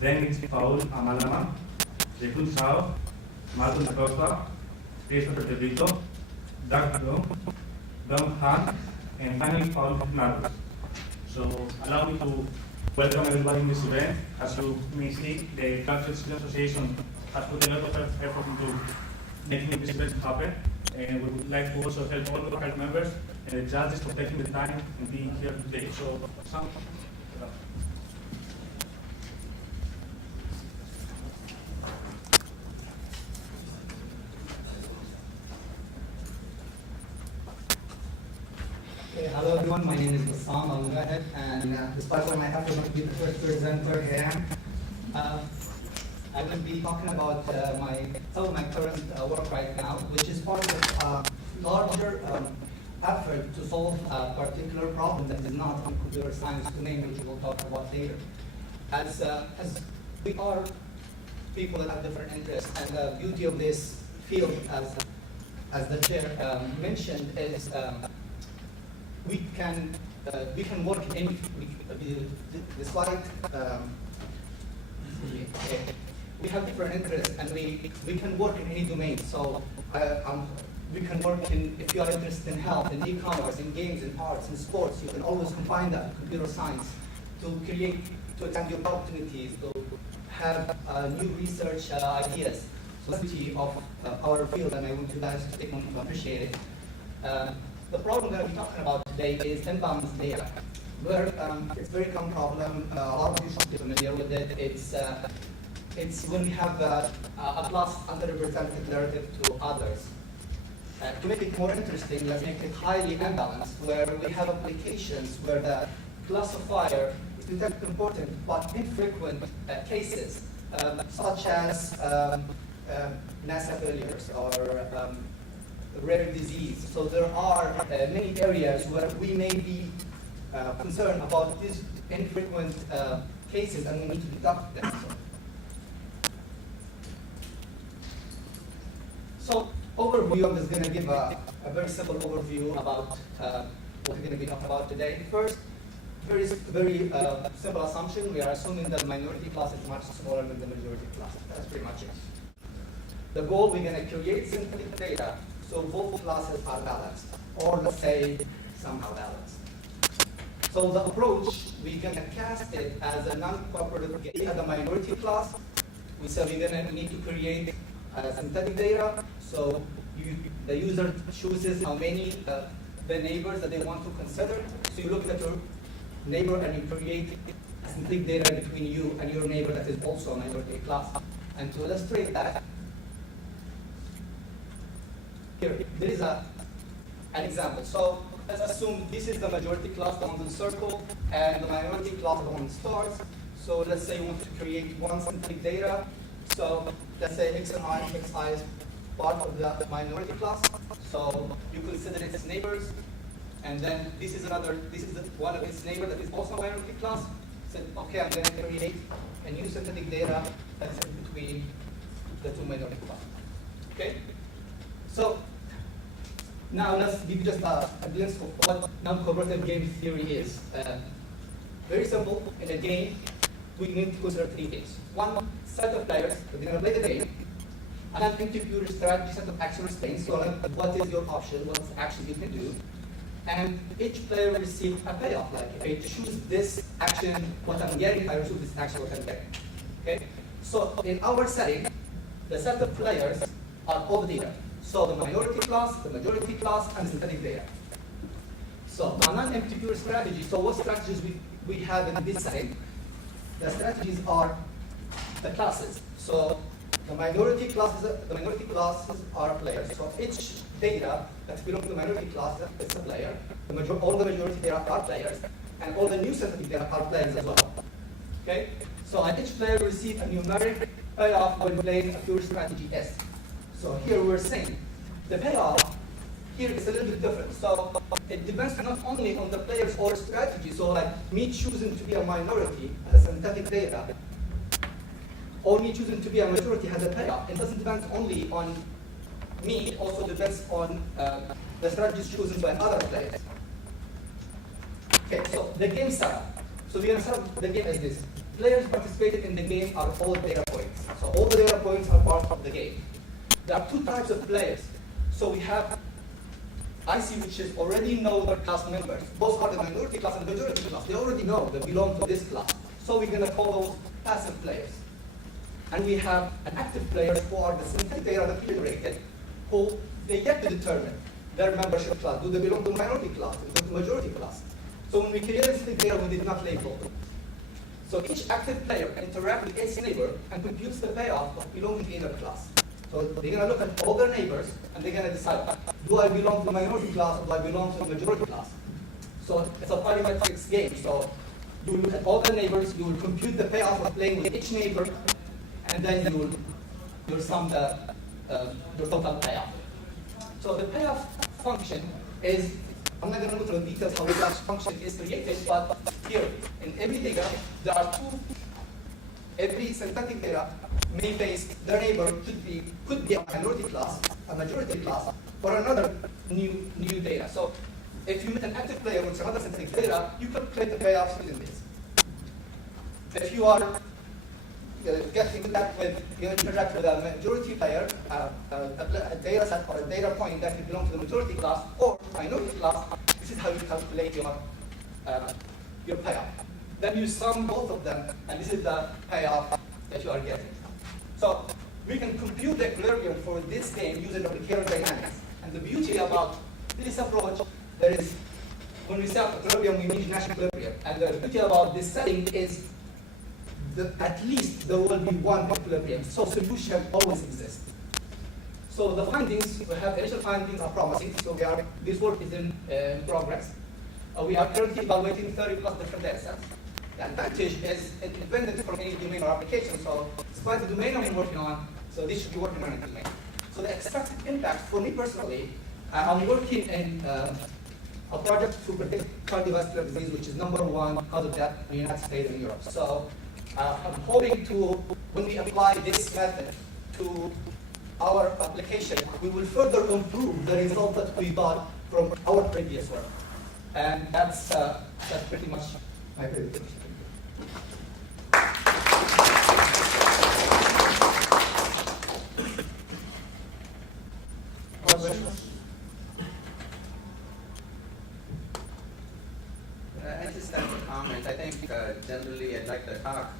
Then it's Paul Amalama, Jekun Sao, Martin Acosta, Christopher DeVito, Doug Dong Han, and finally Paul Marcos. So allow me to welcome everybody in this event. As you may see, the CSGSA Association has put a lot of effort into making this event happen. And we would like to also thank all the local members and the judges for taking the time and being here today. So, hello everyone, my name is Bassam. I'll go ahead and despite what I have to be the first presenter here, I will be talking about some of my current work right now, which is part of a larger effort to solve a particular problem that is not in computer science domain, which we'll talk about later. As we are people that have different interests, and the beauty of this field, as the chair mentioned, is we can work in any, despite we have different interests, and we can work in any domain. So we can work in, if you are interested in health, in e-commerce, in games, in arts, in sports, you can always combine that with computer science to expand your opportunities, to have new research ideas. So that's the beauty of our field, and I want you guys to take a moment to appreciate it. The problem that we're talking about today is imbalanced data, where it's a very common problem. A lot of you should be familiar with it. It's when we have a class underrepresented relative to others. To make it more interesting, let's make it highly imbalanced, where we have applications where the classifier is detected important but infrequent cases, such as NASA failures or rare disease. So there are many areas where we may be concerned about these infrequent cases, and we need to deduct them. So overview, I'm just going to give a very simple overview about what we're going to be talking about today. First, very simple assumption. We are assuming that the minority class is much smaller than the majority class. That's pretty much it. The goal, we're going to create synthetic data so both classes are balanced, or let's say somehow balanced. So the approach, we're going to cast it as a non-cooperative data, the minority class. We said we need to create synthetic data. So the user chooses how many the neighbors that they want to consider. So you look at your neighbor and you create synthetic data between you and your neighbor that is also a minority class. And to illustrate that, here, there is an example. So let's assume this is the majority class, the one in the circle, and the minority class, the one in stars. So let's say you want to create one synthetic data. So let's say X and I, Xi is part of the minority class. So you consider its neighbors. And then this is one of its neighbors that is also a minority class. So, okay, I'm going to create a new synthetic data that's in between the two minority classes. Okay? So now let's give you just a glimpse of what non-cooperative game theory is. Very simple. In a game, we need to consider three things. One set of players that are going to play the game, and an interview strategy set of action restraints. So like, what is your option? What action you can do? And each player will receive a payoff. Like if I choose this action, what I'm getting, I receive this action, what I'm getting. Okay? So in our setting, the set of players are all the data. So the minority class, the majority class, and synthetic data. So a non-empty-pure strategy. So what strategies we have in this setting? The strategies are the classes. So the minority classes are players. So each data that belongs to the minority class is a player. All the majority data are players, and all the new synthetic data are players as well. Okay. So each player will receive a numeric payoff when playing a pure strategy S. So here we're saying the payoff here is a little bit different. So it depends not only on the player's or strategy. So like me choosing to be a minority as synthetic data, or me choosing to be a majority has a payoff. It doesn't depend only on me, it also depends on the strategies chosen by other players. Okay, so the game setup. So we're going to set up the game as this. players participating in the game are all data points. So all the data points are part of the game. There are two types of players. So we have IC, which is already know their class members. Both are the minority class and the majority class. They already know they belong to this class. So we're going to call those passive players. And we have an active players who are the synthetic data that we generated, who they get to determine their membership class. Do they belong to the minority class? Do they belong to the majority class? So when we create a synthetic data, we did not label them. So each active player can interact with its neighbor and computes the payoff of belonging to either class. So they're going to look at all their neighbors, and they're going to decide, do I belong to the minority class or do I belong to the majority class? So it's a parametrics game. So you will look at all the neighbors, you will compute the payoff of playing with each neighbor, and then you'll sum your total payoff. So the payoff function is, I'm not going to go through the details how the payoff function is created, but here, in every data, there are every synthetic data may base their neighbor could be a minority class, a majority class, or another new data. So if you meet an active player with another synthetic data, you could create the payoffs within this. If you are getting you interact with a majority player, a data set or a data point that belongs to the majority class or minority class, this is how you calculate your payoff. Then you sum both of them, and this is the payoff that you are getting. So we can compute the equilibrium for this game using the recurrent dynamics. And the beauty about this approach, when we say equilibrium, we mean Nash equilibrium. And the beauty about this setting is at least there will be one equilibrium, so solution always exists. So the findings, we have initial findings are promising, so this work is in progress. We are currently evaluating 30 plus different data sets. The advantage is independent from any domain or application, so despite the domain I'm working on, so this should be working on a domain. So the expected impact for me personally, I'm working in a project to predict cardiovascular disease, which is #1 cause of death in the United States and Europe. So I'm hoping to, when we apply this method to our application, we will further improve the result that we got from our previous work. And that's pretty much my presentation. I just have a comment. I think generally I'd like to talk.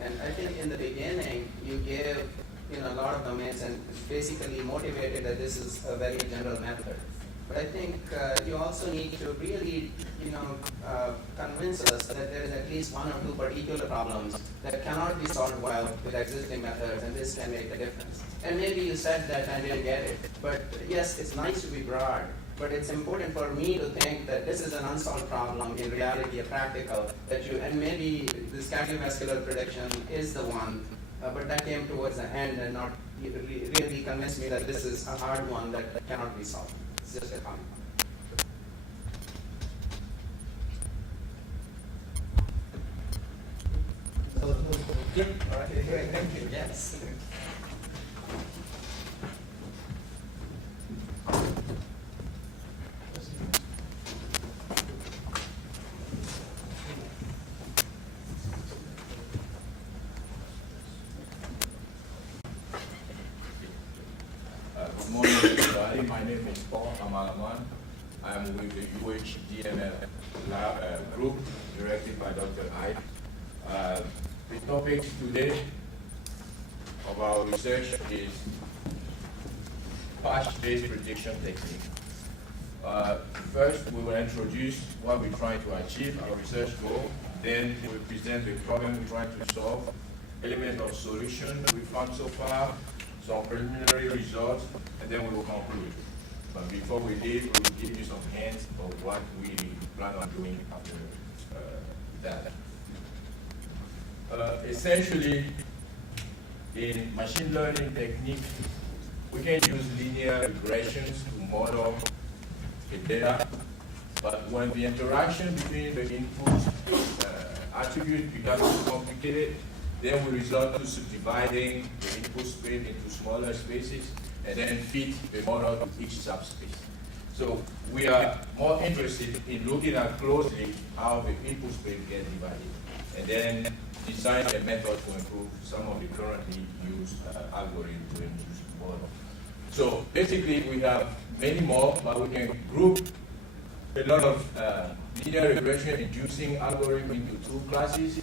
And I think in the beginning you gave a lot of domains and basically motivated that this is a very general method. But I think you also need to really convince us that there is at least one or two particular problems that cannot be solved well with existing methods, and this can make a difference. And maybe you said that and I didn't get it. But yes, it's nice to be broad. But it's important for me to think that this is an unsolved problem in reality, a practical, and maybe this cardiovascular prediction is the one, but that came towards the end and not really convinced me that this is a hard one that cannot be solved. It's just a comment. All right, great, thank you. Yes. Good morning, everybody. My name is Paul Amalaman. I am with the UHDML lab, group directed by Dr. Hyde. The topic today of our research is patch-based prediction technique. First, we will introduce what we're trying to achieve, our research goal. Then we will present the problem we're trying to solve, elements of solution we found so far, some preliminary results, and then we will conclude. But before we leave, we will give you some hints of what we plan on doing after that. Essentially, in machine learning technique, we can use linear regressions to model the data, but when the interaction between the input attributes becomes too complicated, then we resort to subdividing the input space into smaller spaces and then fit the model to each subspace. So we are more interested in looking at closely how the input space gets divided. and then design a method to improve some of the currently used algorithms to induce model. So basically, we have many more, but we can group a lot of linear regression inducing algorithms into two classes: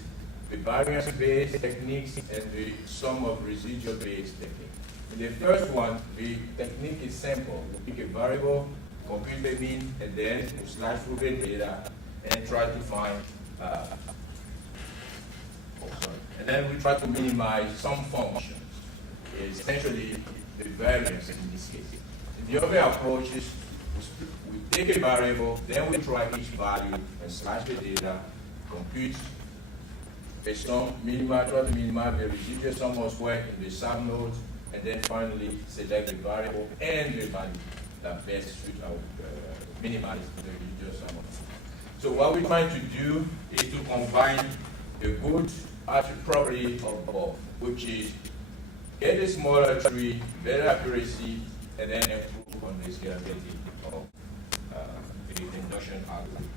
the variance-based techniques and the sum of residual-based techniques. In the first one, the technique is simple. We pick a variable, compute the mean, and then we slash through the data and try to find, and then we try to minimize some functions, essentially the variance in this case. The other approach is we take a variable, then we try each value and slash the data, compute a sum, try to minimize the residual sum of square in the subnodes, and then finally select the variable and the value that best suits our minimize the residual sum of square. So what we're trying to do is to combine a good attribute property of both, which is get a smaller tree, better accuracy, and then improve on the scalability of the induction algorithm.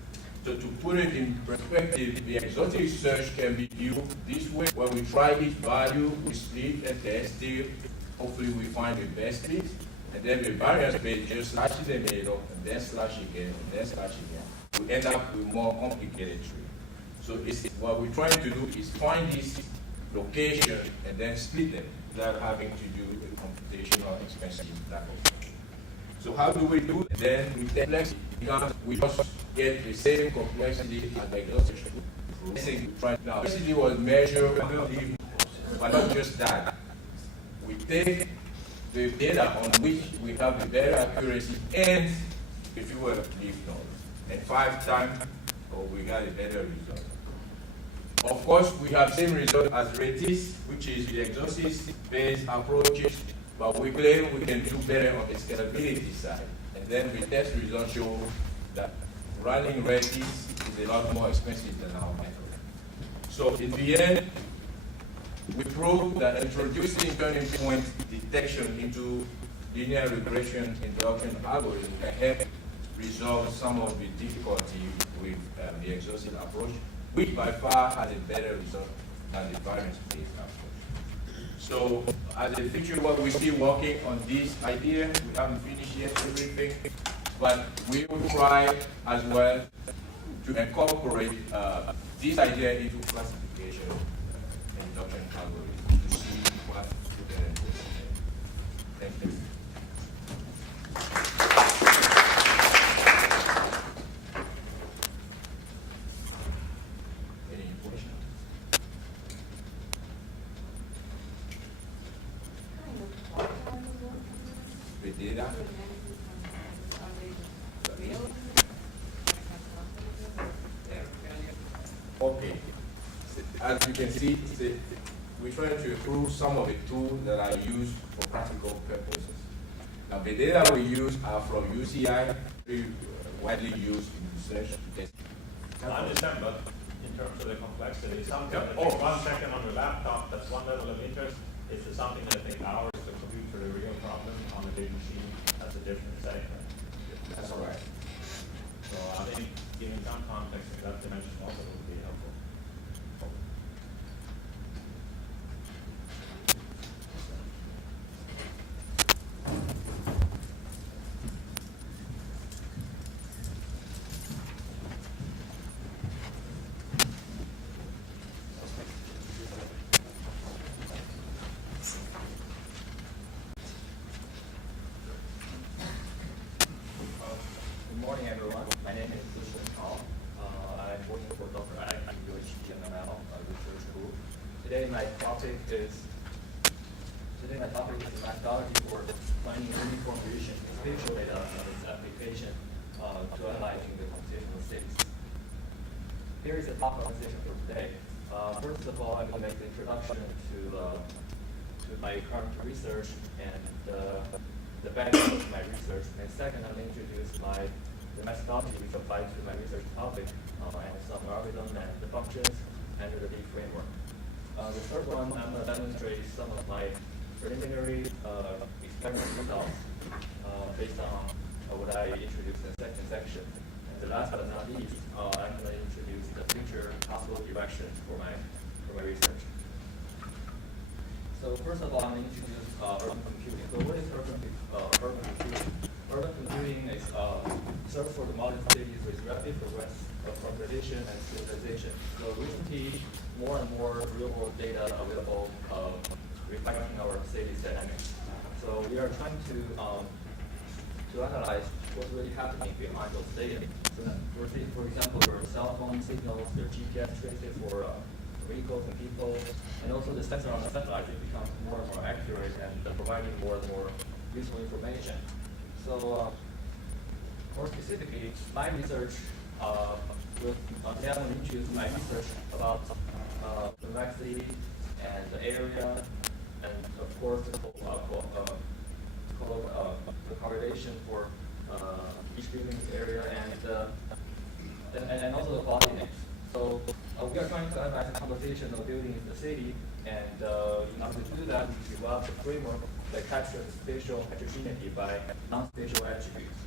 So to put it in perspective, the exotic search can be viewed this way. When we try each value, we split and test it. Hopefully we find the best fit. And then the variance-based just slash in the middle, and then slash again, and then slash again. We end up with more complicated tree. So what we're trying to do is find this location and then split them without having to do the computational expensive type of thing. So how do we do it? Then we take complexity because we just get the same complexity as the exhaustive. Now, complexity was measured, but not just that. We take the data on which we have the better accuracy and if you were leaf nodes. And 5 times, we got a better result. Of course, we have same result as Redis, which is the exhaustive-based approaches, but we claim we can do better on the scalability side. And then the test results show that running Redis is a lot more expensive than our method. So in the end, we proved that introducing turning point detection into linear regression induction algorithm can help resolve some of the difficulty with the exhaustive approach, which by far has a better result than the variance-based approach. So as a future, what we're still working on this idea, we haven't finished yet everything, but we will try as well to incorporate this idea into classification induction algorithm to see what we can do. Thank you. Any questions? The data? Okay. As you can see, we're trying to improve some of the tools that are used for practical purposes. Now, the data we use are from UCI, very widely used in research to test. I understand, but in terms of the complexity, something Yep. that takes 1 second on your laptop, that's one level of interest. It's something that takes hours to compute for a real problem on a big machine. That's a different segment. That's right. So I think giving some context in that dimension also would be helpful. Good morning, everyone. My name is Paul. I'm working for Dr. Ike at PhD ML research group. Today my topic is methodology for finding uniform vision in spatial data and its application to analyzing the computational states. Here is the top conversation for today. First of all, I will make the introduction to my current research and the background of my research. And second, I'll introduce the methodology which applies to my research topic and some algorithm and the functions under the deep framework. The third one, I'm going to demonstrate some of my preliminary experiment results based on what I introduced in the second section. And the last but not least, I'm going to introduce the future possible direction for my research. So first of all, I'm going to introduce urban computing. So what is urban computing? Urban computing is serves for the modern cities with rapid progress of urbanization and civilization. So recently, more and more real-world data available reflecting our city's dynamics. So we are trying to analyze what's really happening behind those data. So for example, there are cell phone signals, there are GPS traces for vehicles and people, and also the sensor on the satellite becomes more and more accurate and providing more and more useful information. So more specifically, my research today I'm going to introduce my research about the complexity and the area, and of course the correlation for each building's area and also the quality mix. So we are trying to analyze the composition of buildings in the city, and in order to do that, we developed a framework that captures spatial heterogeneity by non-spatial attributes.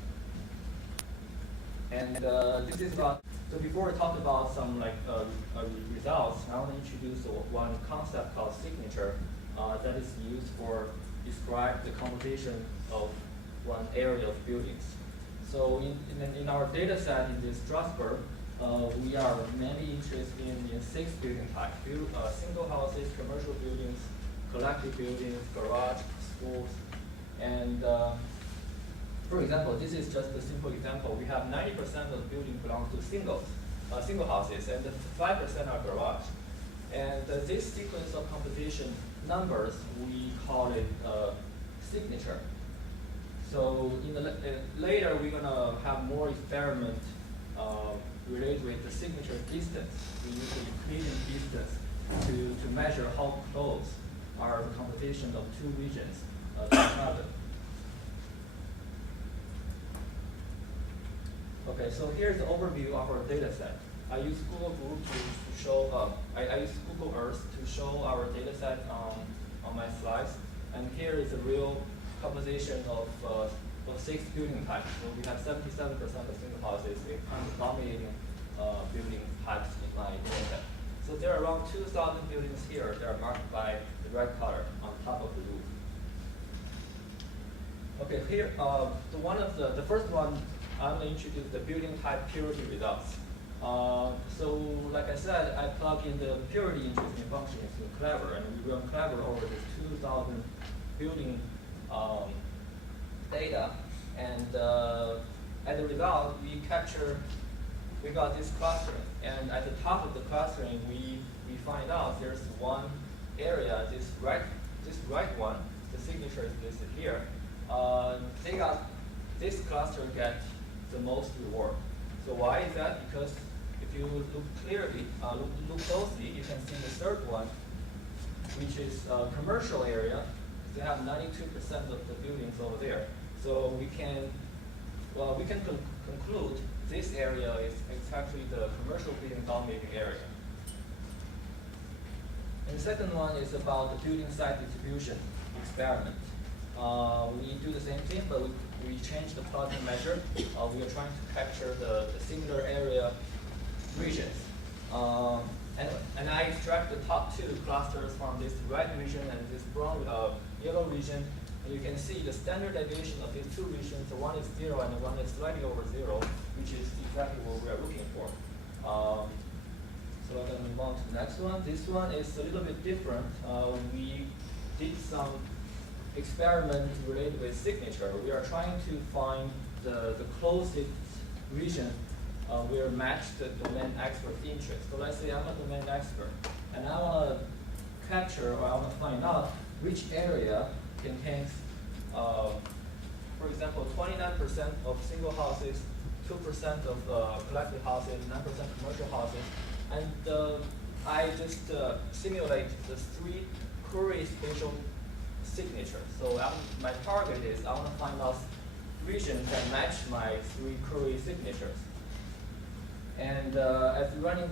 And this is about, so before we talk about some results, I want to introduce one concept called signature that is used for describe the composition of one area of buildings. So in our data set in this Strasbourg, we are mainly interested in 6 building types: single houses, commercial buildings, collective buildings, garage, schools, and for example, this is just a simple example. We have 90% of the building belongs to single houses, and 5% are garage. And this sequence of composition numbers, we call it signature. So later, we're going to have more experiment related with the signature distance. We use the Euclidean distance to measure how close are the composition of 2 regions to each other. Okay, so here's the overview of our data set. I use Google Group to show, I use Google Earth to show our data set on my slides. And here is the real composition of 6 building types. So we have 77% of single houses, dominating building types in my data set. So there are around 2,000 buildings here that are marked by the red color on top of the roof. Okay, here, the first one, I'm going to introduce the building type purity results. So, like I said, I plug in the purity interesting function into Clever, and we run Clever over this 2,000 building data. And as a result, we got this clustering. And at the top of the clustering, we find out there's one area, this right one, the signature is listed here. This cluster gets the most reward. So why is that? Because if you look clearly, look closely, you can see the third one, which is commercial area. They have 92% of the buildings over there. So we can conclude this area is actually the commercial building dominating area. And the second one is about the building site distribution experiment. We do the same thing, but we change the plotting measure. We are trying to capture the similar area regions. And I extract the top 2 clusters from this red region and this brown yellow region. And you can see the standard deviation of these 2 regions. The one is 0 and the one is slightly over 0, which is exactly what we are looking for. So I'm going to move on to the next one. This one is a little bit different. We did some experiment related with signature. We are trying to find the closest region where match the domain expert interest. So let's say I'm a domain expert, and I want to capture, or I want to find out which area contains, for example, 29% of single houses, 2% of collective houses, 9% commercial houses, and I just simulate the 3 query spatial signatures. So my target is I want to find out regions that match my 3 query signatures. And after running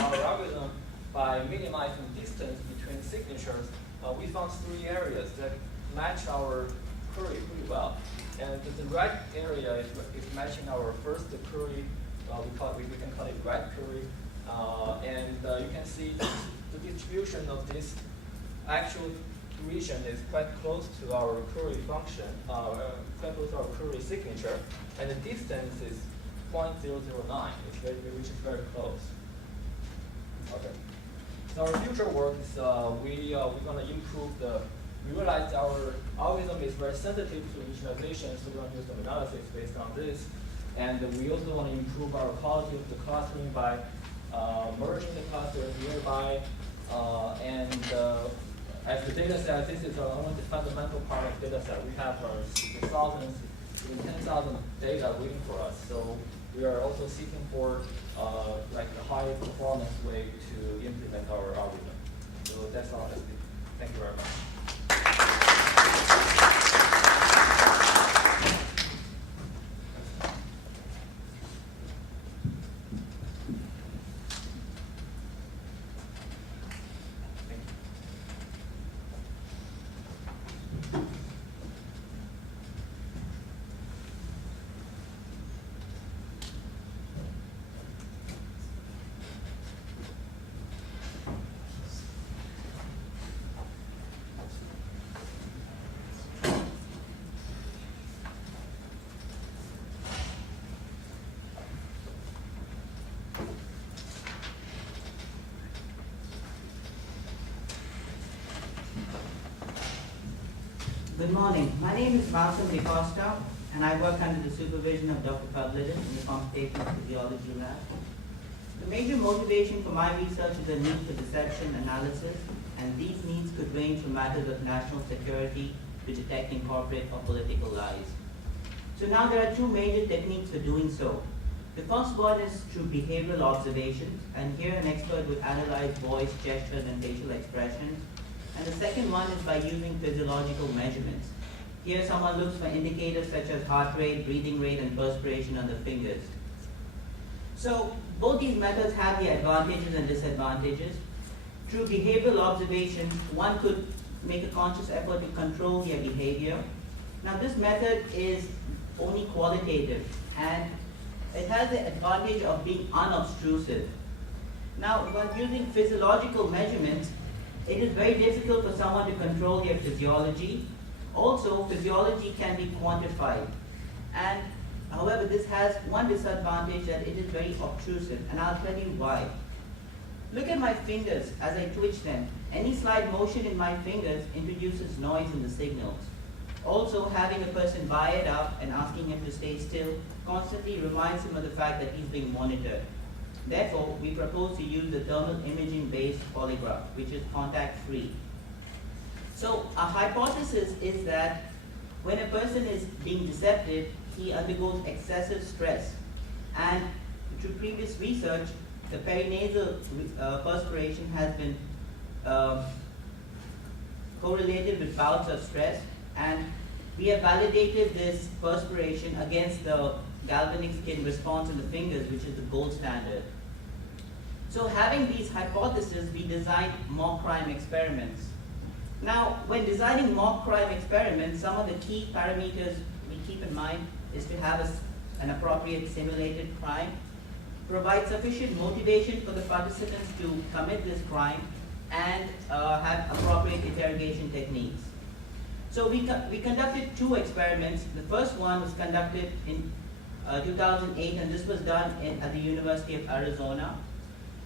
our algorithm by minimizing distance between signatures, we found 3 areas that match our query pretty well. And the right area is matching our first query. We can call it red query. You can see the distribution of this actual region is quite close to our query function, quite close to our query signature, and the distance is 0.009, which is very close. Okay. So our future work is we're going to improve we realize our algorithm is very sensitive to initialization, so we're going to do some analysis based on this. And we also want to improve our quality of the clustering by merging the clusters nearby. As the data set, this is only the fundamental part of data set. We have thousands, even 10,000 data waiting for us. So we are also seeking for like the highest performance way to implement our algorithm. So that's all. Thank you very much. Good morning. My name is Malcolm DeCosta, and I work under the supervision of Dr. Pavlidis in the Computational Physiology Lab. The major motivation for my research is a need for deception analysis, and these needs could range from matters of national security to detecting corporate or political lies. So now there are two major techniques for doing so. The first one is through behavioral observations, and here an expert would analyze voice, gestures, and facial expressions. And the second one is by using physiological measurements. Here someone looks for indicators such as heart rate, breathing rate, and perspiration on the fingers. So both these methods have the advantages and disadvantages. Through behavioral observation, one could make a conscious effort to control their behavior. Now this method is only qualitative, and it has the advantage of being unobtrusive. Now when using physiological measurements, it is very difficult for someone to control their physiology. Also, physiology can be quantified. And however, this has one disadvantage, that it is very obtrusive, and I'll tell you why. Look at my fingers as I twitch them. Any slight motion in my fingers introduces noise in the signals. Also, having a person buy it up and asking him to stay still constantly reminds him of the fact that he's being monitored. Therefore, we propose to use the thermal imaging-based polygraph, which is contact-free. So our hypothesis is that when a person is being deceptive, he undergoes excessive stress. And through previous research, the perinasal perspiration has been correlated with bouts of stress. And we have validated this perspiration against the galvanic skin response in the fingers, which is the gold standard. So having these hypotheses, we designed mock crime experiments. Now, when designing mock crime experiments, some of the key parameters we keep in mind is to have an appropriate simulated crime, provide sufficient motivation for the participants to commit this crime, and have appropriate interrogation techniques. So we conducted two experiments. The first one was conducted in 2008, and this was done at the University of Arizona.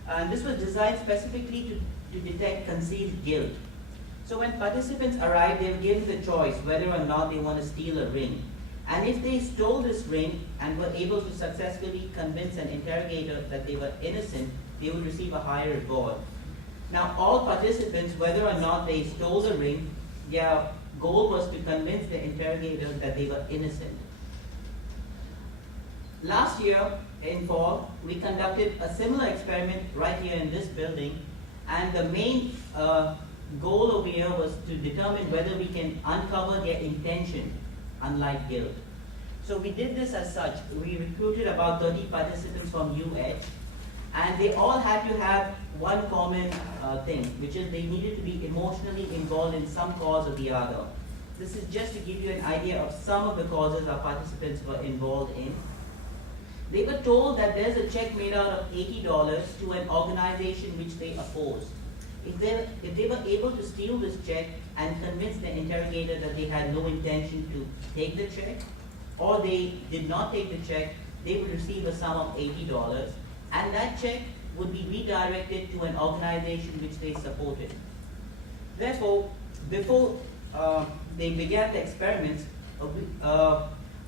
And this was designed specifically to detect concealed guilt. So when participants arrived, they were given the choice whether or not they want to steal a ring. And if they stole this ring and were able to successfully convince an interrogator that they were innocent, they would receive a higher reward. Now all participants, whether or not they stole the ring, their goal was to convince the interrogator that they were innocent. Last year, in fall, we conducted a similar experiment right here in this building, and the main goal over here was to determine whether we can uncover their intention, unlike guilt. So we did this as such. We recruited about 30 participants from UH, and they all had to have one common thing, which is they needed to be emotionally involved in some cause or the other. This is just to give you an idea of some of the causes our participants were involved in. They were told that there's a check made out of $80 to an organization which they oppose. If they were able to steal this check and convince the interrogator that they had no intention to take the check, or they did not take the check, they would receive a sum of $80, and that check would be redirected to an organization which they supported. Therefore, before they began the experiments,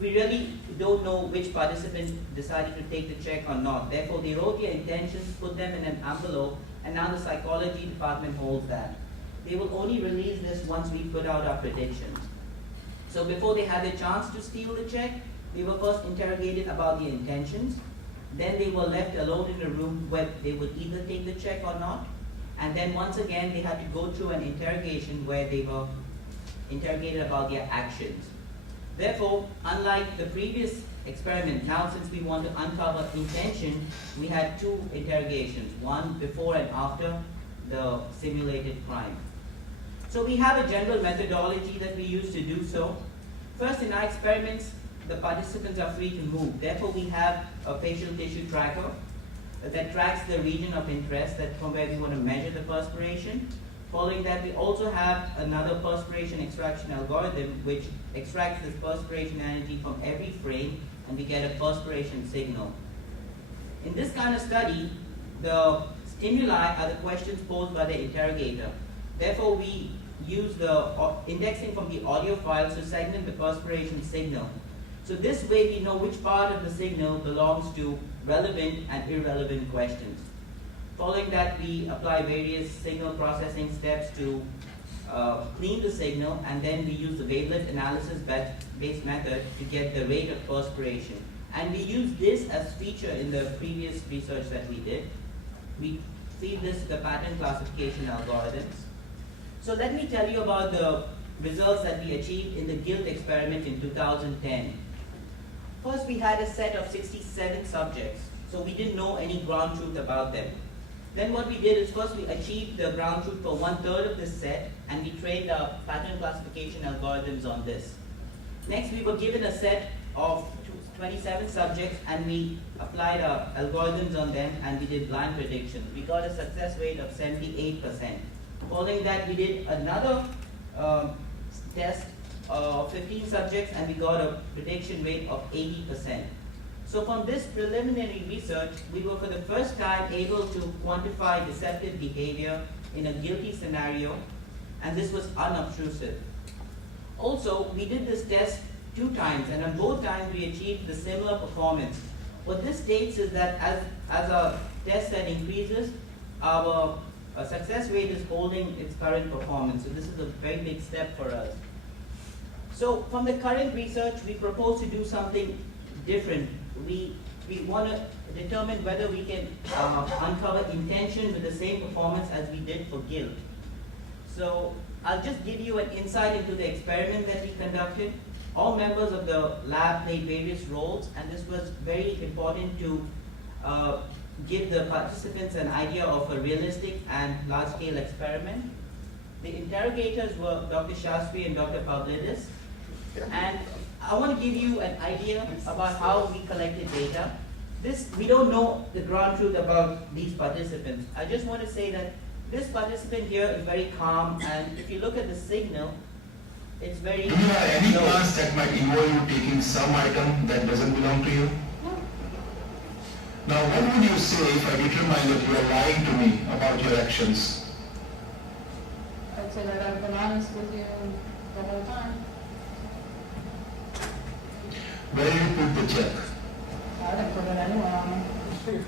we really don't know which participant decided to take the check or not. Therefore, they wrote their intentions, put them in an envelope, and now the psychology department holds that. They will only release this once we put out our predictions. So before they had the chance to steal the check, they were first interrogated about their intentions. Then they were left alone in a room where they would either take the check or not. And then once again, they had to go through an interrogation where they were interrogated about their actions. Therefore, unlike the previous experiment, now since we want to uncover intention, we had two interrogations, one before and after the simulated crime. So we have a general methodology that we use to do so. First, in our experiments, the participants are free to move. Therefore, we have a facial tissue tracker that tracks the region of interest, that from where we want to measure the perspiration. Following that, we also have another perspiration extraction algorithm which extracts this perspiration energy from every frame, and we get a perspiration signal. In this kind of study, the stimuli are the questions posed by the interrogator. Therefore, we use the indexing from the audio files to segment the perspiration signal. So this way we know which part of the signal belongs to relevant and irrelevant questions. Following that, we apply various signal processing steps to clean the signal, and then we use the wavelet analysis based method to get the rate of perspiration. And we use this as feature in the previous research that we did. We feed this to the pattern classification algorithms. So let me tell you about the results that we achieved in the guilt experiment in 2010. First, we had a set of 67 subjects, so we didn't know any ground truth about them. Then what we did is first we achieved the ground truth for 1/3 of this set, and we trained our pattern classification algorithms on this. Next, we were given a set of 27 subjects, and we applied our algorithms on them, and we did blind predictions. We got a success rate of 78%. Following that, we did another test of 15 subjects, and we got a prediction rate of 80%. So from this preliminary research, we were for the first time able to quantify deceptive behavior in a guilty scenario, and this was unobtrusive. Also, we did this test 2 times, and on both times we achieved the similar performance. What this states is that as our test set increases, our success rate is holding its current performance. So this is a very big step for us. So from the current research, we propose to do something different. We want to determine whether we can uncover intention with the same performance as we did for guilt. So I'll just give you an insight into the experiment that we conducted. All members of the lab played various roles, and this was very important to give the participants an idea of a realistic and large-scale experiment. The interrogators were Dr. Shastri and Dr. Pavlidis. And I want to give you an idea about how we collected data. We don't know the ground truth about these participants. I just want to say that this participant here is very calm, and if you look at the signal, it's very Do you have any low. plans that might involve you taking some item that doesn't belong to you? Now, what would you say if I determine that you are lying to me about your actions? I'd say that I've been honest with you the whole time. Where do you put the check? I didn't put it anywhere on me.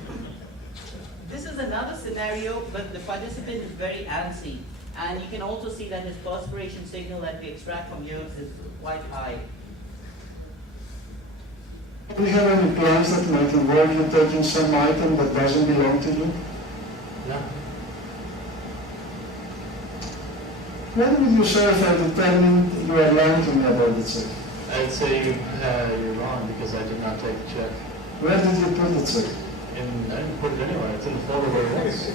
This is another scenario, but the participant is very antsy. And you can also see that his perspiration signal that we extract from here is quite high. Do you have any plans that might involve you taking some item that doesn't belong to you? No. When would you say if I determined you are lying to me about the check? I'd say you're wrong because I did not take the check. Where did you put the check? And I didn't put it anywhere. It's in the folder where it was.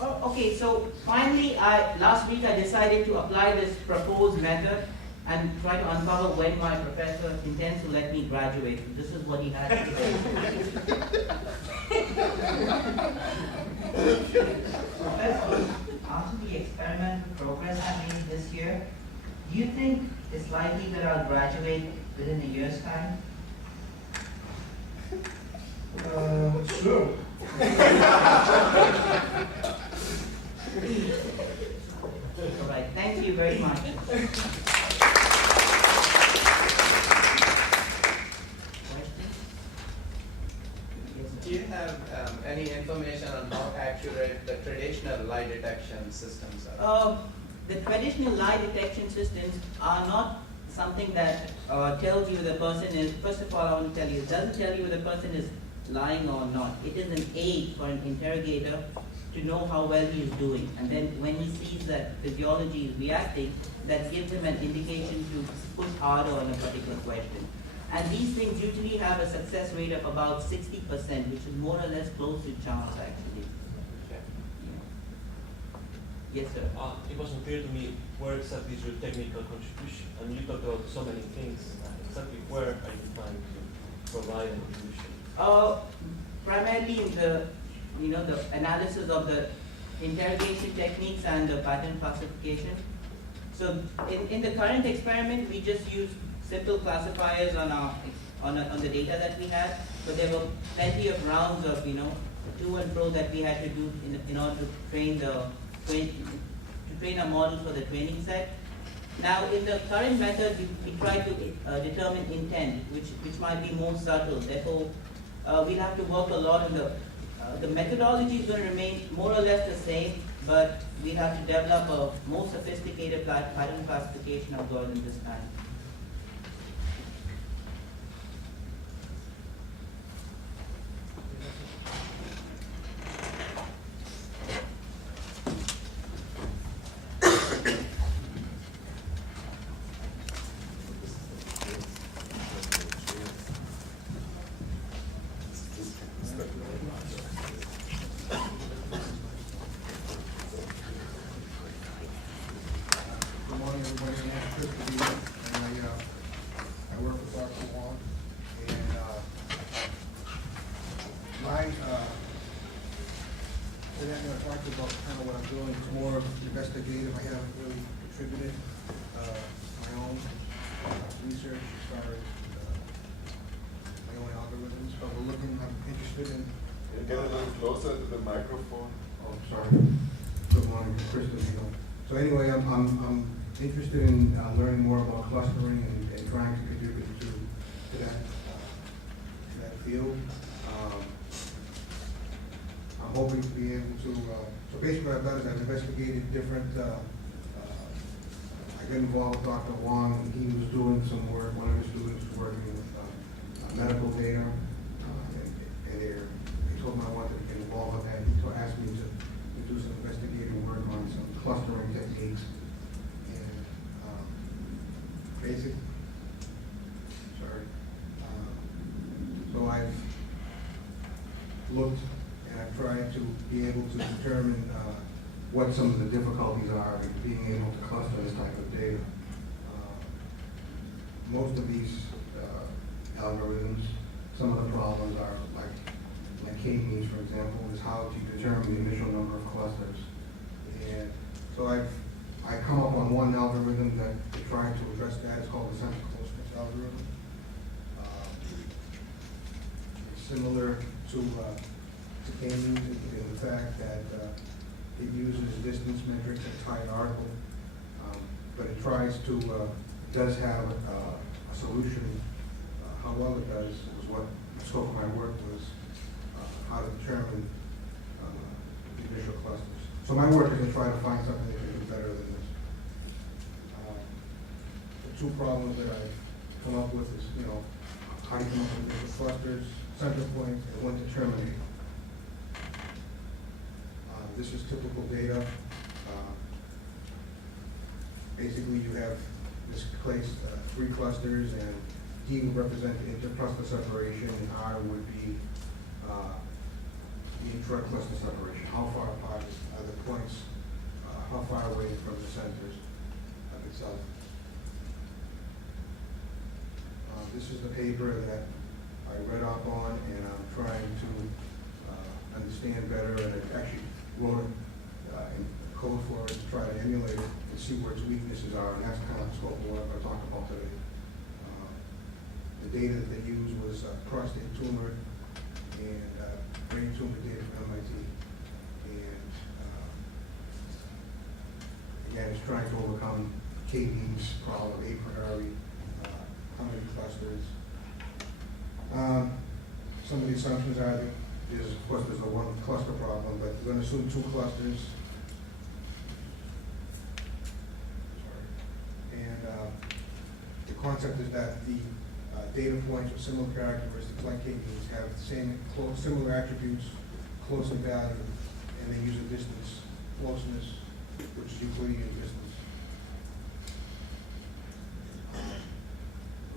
Oh, okay, so finally, last week I decided to apply this proposed method and try to uncover when my professor intends to let me graduate. This is what he had to say. Professor, after the experimental progress I made this year, do you think it's likely that I'll graduate within a year's time? Sure. All right, thank you very much. Do you have any information on how accurate the traditional lie detection systems are? The traditional lie detection systems are not something that tells you the person is, first of all, I want to tell you, it doesn't tell you whether the person is lying or not. It is an aid for an interrogator to know how well he is doing. And then when he sees that physiology is reacting, that gives him an indication to push harder on a particular question. And these things usually have a success rate of about 60%, which is more or less close to chance, actually. Yeah. Yes, sir. It wasn't clear to me where exactly is your technical contribution. And you talked about so many things. Exactly where are you trying to provide an contribution? Primarily in the, the analysis of the interrogation techniques and the pattern classification. So in the current experiment, we just used simple classifiers on the data that we had, but there were plenty of rounds of to and fro that we had to do in order to train a model for the training set. Now in the current method, we try to determine intent, which might be more subtle. Therefore, we'll have to work a lot on the methodology is going to remain more or less the same, but we'll have to develop a more sophisticated pattern classification algorithm this time. Good morning, everybody. My name is Chris Padilla, and I work with Dr. Wong. And today I'm going to talk to you about kind of what I'm doing. It's more investigative. I haven't really contributed my own research as far as my own algorithms, but I'm interested in. Can you get a little closer to the microphone? Oh, sorry. Good morning, Chris Padilla. So anyway, I'm interested in learning more about clustering and trying to contribute to that field. I'm hoping to be able to, so basically what I've done is I've investigated different, I got involved with Dr. Wong, and he was doing some work, one of his students was working with medical data, and they told me I wanted to get involved with that, so asked me to do some investigative work on some clustering techniques. And so I've looked and I've tried to be able to determine what some of the difficulties are in being able to cluster this type of data. Most of these algorithms, some of the problems are like K-means, for example, is how to determine the initial number of clusters. And so I come up on one algorithm that to try to address that. It's called the central closeness algorithm. It's similar to K-means in the fact that it uses distance metrics and hierarchical, but it tries to does have a solution. How well it does was what the scope of my work was. How to determine the initial clusters. So my work is to try to find something that can do better than this. The two problems that I've come up with is, how do you come up with initial clusters, center points, and when to terminate. This is typical data. Basically, you have this place, 3 clusters, and D would represent the intercluster separation, and R would be the intra-cluster separation. How far apart are the points? How far away from the centers of itself? this is the paper that I read up on, and I'm trying to understand better, and I actually wrote in code for it to try to emulate it and see where its weaknesses are, and that's kind of the scope of what I'm going to talk about today. The data that they used was prostate tumor and brain tumor data from MIT. And again, it's trying to overcome K-means problem, a priori, how many clusters. Some of the assumptions are that of course, there's a one cluster problem, but we're going to assume 2 clusters. And the concept is that the data points with similar characteristics, like K-means, have the same similar attributes, closely valued, and they use a distance, closeness, which is Euclidean distance.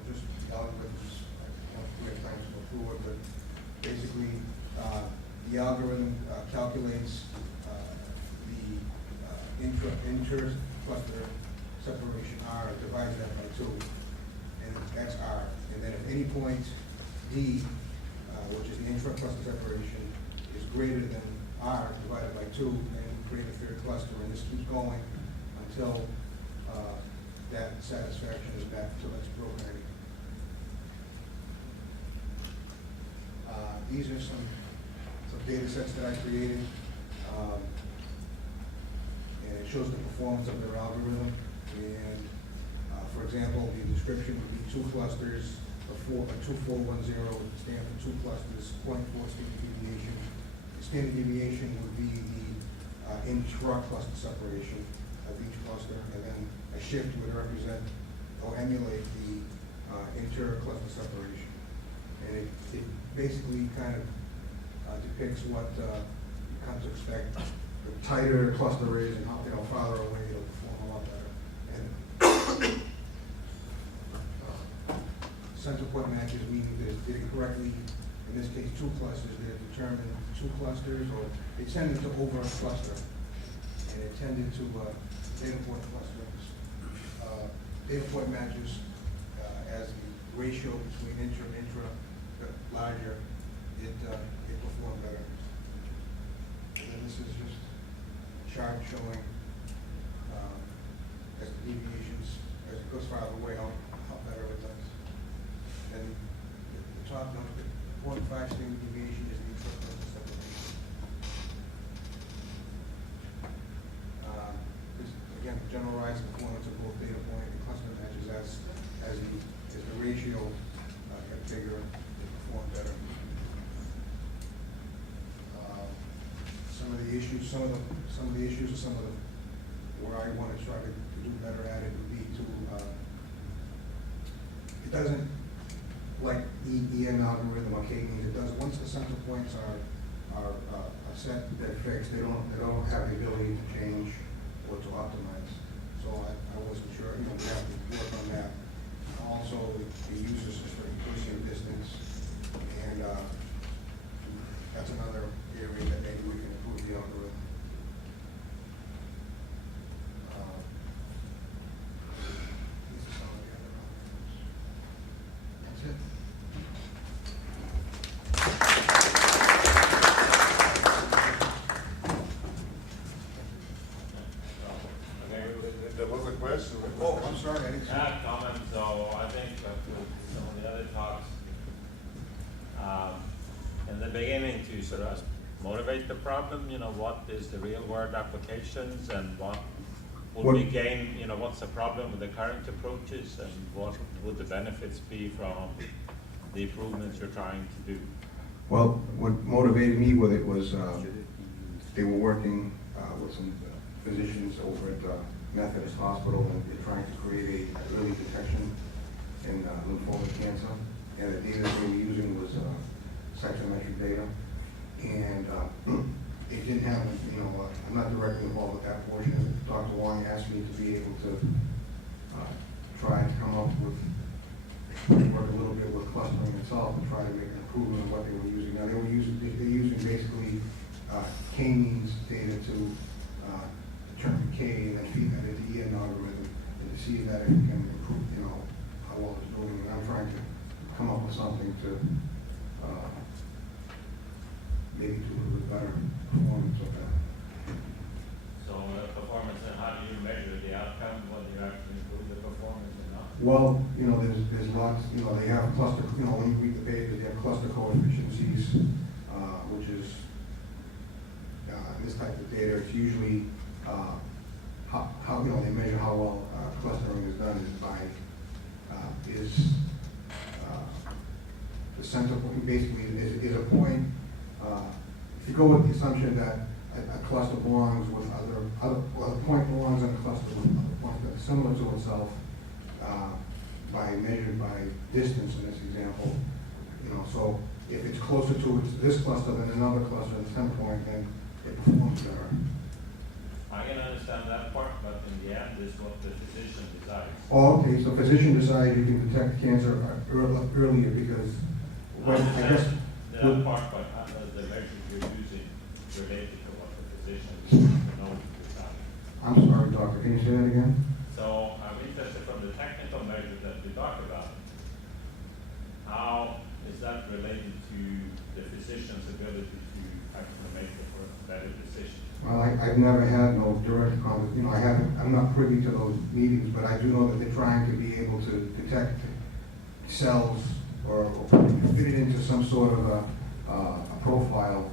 Just the algorithms, I don't have time to go through it, but basically, the algorithm calculates the inter-cluster separation R, divides that by 2, and that's R. And then if any point D, which is the intra-cluster separation, is greater than R divided by 2, then we create a third cluster, and this keeps going until that satisfaction is met, until it's broken. These are some data sets that I created, and it shows the performance of their algorithm. And for example, the description would be 2 clusters, a 2410 would stand for 2 clusters, 0.4 standard deviation. The standard deviation would be the intra-cluster separation of each cluster, and then a shift would represent or emulate the inter-cluster separation. And it basically kind of depicts what you come to expect. The tighter a cluster is and how farther away, it'll perform a lot better. And center point matches, meaning that it did it correctly. In this case, 2 clusters. They determined 2 clusters, or they tended to over a cluster, and it tended to data point clusters. Data point matches as the ratio between intra and intra larger, it performed better. And then this is just a chart showing as the deviations, as it goes farther away, how better it does. And the top number, the 0.5 standard deviation is the intra-cluster separation. This, again, generalized performance of both data point and cluster matches as the ratio got bigger, it performed better. Some of the issues, where I want to try to do better at it would be to, it doesn't, like EM algorithm or K-means, it does, once the center points are set, they're fixed, they don't have the ability to change or to optimize. So I wasn't sure, we have to work on that. Also, the user system increasing distance, and that's another area that maybe we can improve the algorithm. These are some of the other algorithms. That's it. There was a question. Oh, I'm sorry, I didn't see. I have comments, so I think that some of the other talks, in the beginning to sort of motivate the problem, what is the real world applications and what would we gain, what's the problem with the current approaches and what would the benefits be from the improvements you're trying to do? Well, what motivated me with it was they were working with some physicians over at Methodist Hospital, and they're trying to create a early detection in lymphoma cancer. And the data they were using was cytometric data. And it didn't have, I'm not directly involved with that portion. Dr. Wong asked me to be able to try to come up with, work a little bit with clustering itself and try to make an improvement of what they were using. Now they're using basically K-means data to determine K and then feed that into EN algorithm and to see that it can improve, how well it's doing. And I'm trying to up with something to maybe do a little bit better performance of that. So performance, and how do you measure the outcome, whether you actually improve the performance or not? Well, there's lots, they have cluster, when you read the papers, they have cluster coefficiencies, which is, this type of data, it's usually, how they measure how well clustering is done is by, the center point, basically, is a point, if you go with the assumption that a cluster belongs with well, a point belongs in a cluster with other points that are similar to itself, measured by distance in this example, so if it's closer to this cluster than another cluster at the center point, then it performs better. I can understand that part, but in the end, this is what the physician decides. Oh, okay, so physician decides you can detect cancer earlier because, well, I guess. That part, but how does the measure you're using related to what the physician knows to decide? I'm sorry, doctor, can you say that again? So I'm interested from the technical measures that we talked about. How is that related to the physician's ability to actually make a better decision? Well, I've never had no direct contact, I'm not privy to those meetings, but I do know that they're trying to be able to detect cells or fit it into some sort of a profile,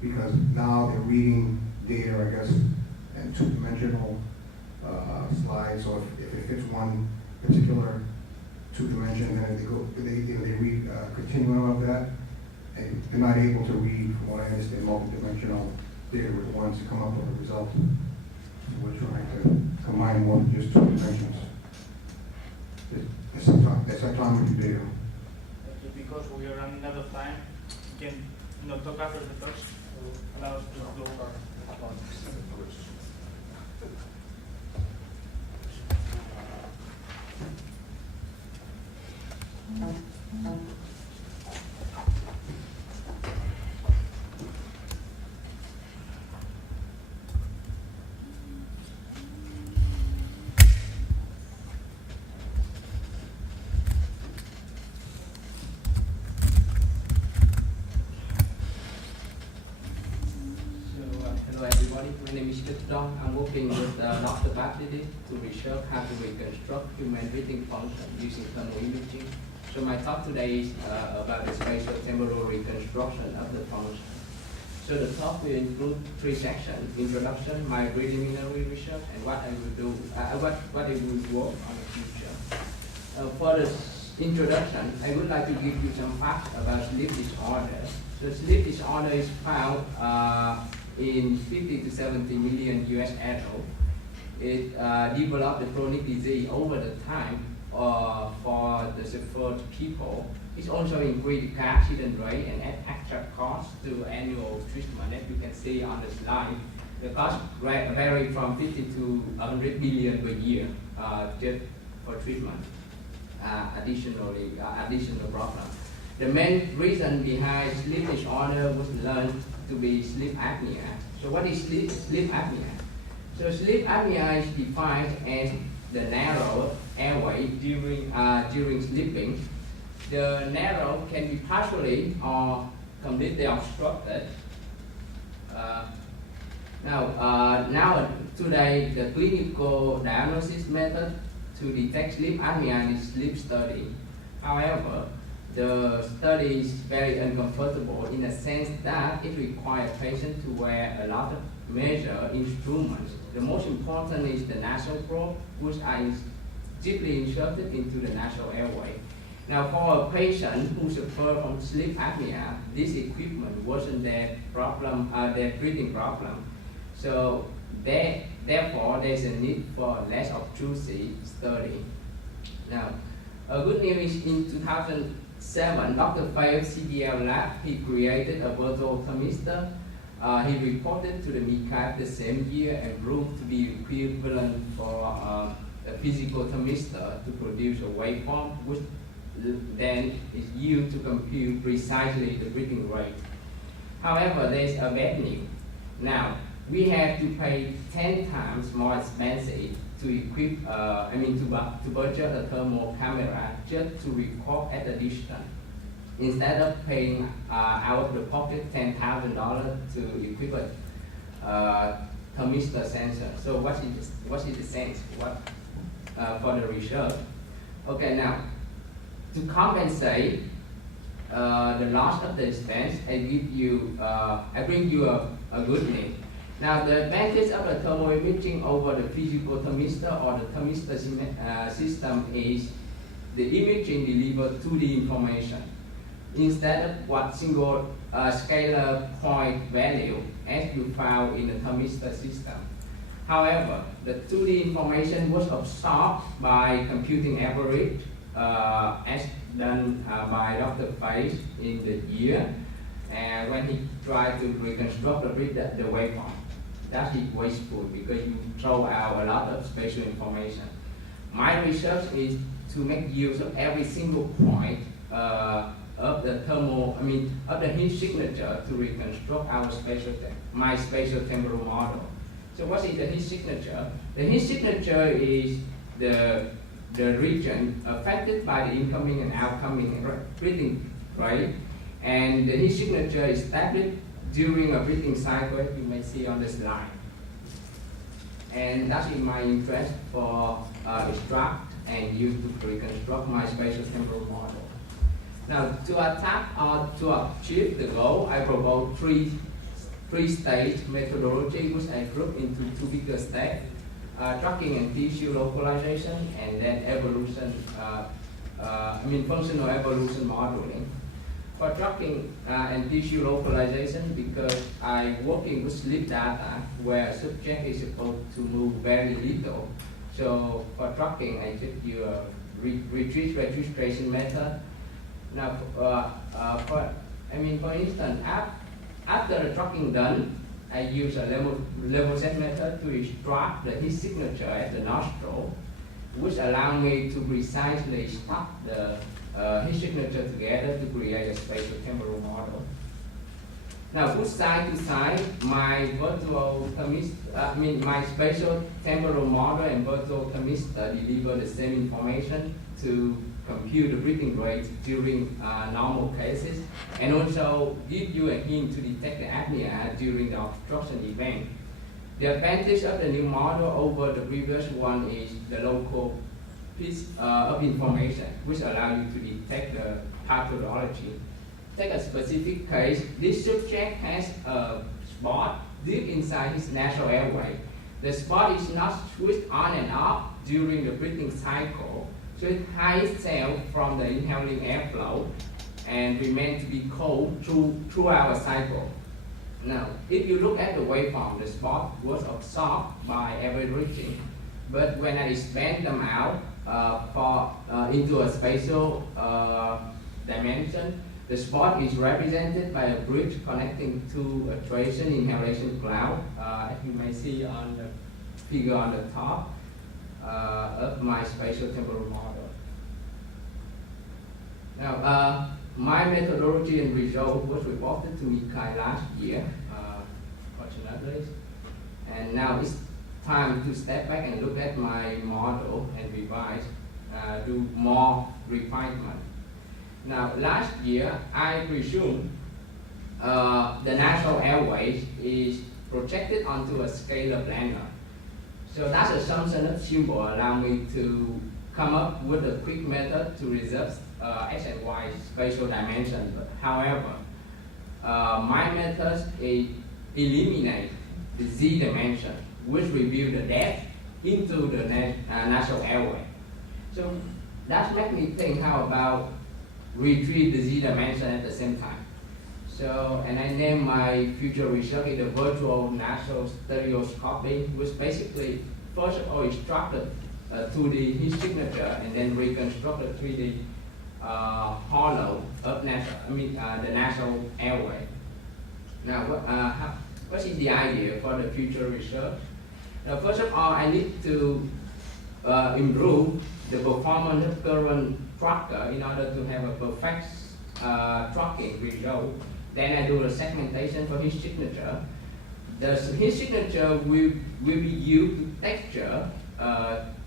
because now they're reading data, I guess, in two-dimensional slides, so if it fits one particular two-dimension, then they read a continuum of that, and they're not able to read, from what I understand, multi-dimensional data at once to come up with a result. So we're trying to combine more than just two dimensions. It's cytometry data. Because we are running out of time, you can talk after the talks to allow us to go our apologies. Hello everybody, my name is Dong. I'm working with Dr. Batley to research how to reconstruct human breathing function using thermal imaging. So my talk today is about the spatial temporal reconstruction of the function. So the talk will include three sections: introduction, my preliminary research, and what I will do, what I will work on the future. For the introduction, I would like to give you some facts about sleep disorder. So sleep disorder is found in 50 to 70 million US adults. It developed the chronic disease over the time for the suffered people. It also increased the car accident rate and extra cost to annual treatment. As you can see on the slide, the cost vary from 50 to 100 billion per year just for treatment. Additional problem. The main reason behind sleep disorder was learned to be sleep apnea. So what is sleep apnea? So sleep apnea is defined as the narrow airway during sleeping. The narrow can be partially or completely obstructed. Now today the clinical diagnosis method to detect sleep apnea is sleep study. However, the study is very uncomfortable in the sense that it requires patients to wear a lot of measure instruments. The most important is the nasal probe, which are deeply inserted into the nasal airway. Now, for a patient who suffers from sleep apnea, this equipment wasn't their problem, their breathing problem. So, therefore, there's a need for less obtrusive study. Now, a good news is in 2007, Dr. Fay's CDL lab, he created a virtual thermistor. He reported to the MICAP the same year and proved to be equivalent for a physical thermistor to produce a waveform, which then is used to compute precisely the breathing rate. However, there is a bad news. Now, we have to pay 10 times more expensive to equip, to purchase a thermal camera just to record at a distance, instead of paying out of the pocket $10,000 to equip a thermistor sensor. So what is the sense? For the research? Okay, now to compensate the loss of the expense, I bring you a good news. Now the advantage of the thermal imaging over the physical thermistor or the thermistor system is the imaging delivers 2D information instead of what single scalar point value as you found in the thermistor system. However, the 2D information was absorbed by computing average as done by Dr. Face in the year, and when he tried to reconstruct the waveform. That is wasteful because you throw out a lot of spatial information. My research is to make use of every single point of the heat signature to reconstruct my spatial temporal model. So what is the heat signature? The heat signature is the region affected by the incoming and outgoing breathing rate, and the heat signature is established during a breathing cycle, you may see on the slide. And that is my interest for extract and use to reconstruct my spatial temporal model. Now, to attack or to achieve the goal, I propose three-stage methodology, which I group into two bigger steps: tracking and tissue localization, and then functional evolution modeling. For tracking and tissue localization, because I'm working with sleep data where a subject is supposed to move very little. So for tracking, I just use a retreat registration method. Now, for instance, after the tracking done, I use a level set method to extract the heat signature at the nostril, which allows me to precisely stop the heat signature together to create a spatial temporal model. Now, put side to side, my spatial temporal model and virtual thermistor deliver the same information to compute the breathing rate during normal cases, and also give you a hint to detect the apnea during the obstruction event. The advantage of the new model over the previous one is the local piece of information, which allows you to detect the pathology. Take a specific case. This subject has a spot deep inside his nasal airway. The spot is not switched on and off during the breathing cycle, so it hides itself from the inhaling airflow and remains to be cold throughout a cycle. Now, if you look at the waveform, the spot was absorbed by averaging, but when I expand them out into a spatial dimension, the spot is represented by a bridge connecting to a tracer inhalation cloud, as you may see on the figure on the top of my spatial temporal model. Now, my methodology and result was reported to Mikai last year, fortunately, and now it's time to step back and look at my model and revise, do more refinement. Now, last year, I presume the nasal airways is projected onto a scalar planar. So that assumption of symbol allowed me to come up with a quick method to resolve X and Y spatial dimension. But however, my method eliminates the Z dimension, which reveals the depth into the nasal airway. So that makes me think, how about retrieve the Z dimension at the same time? So, and I named my future research the virtual nasal stereoscopy, which basically first of all extract the 2D heat signature and then reconstruct the 3D hollow of the nasal airway. Now, what is the idea for the future research? Now, first of all, I need to improve the performance of current tracker in order to have a perfect tracking result. Then I do a segmentation for his signature. The his signature will be used to texture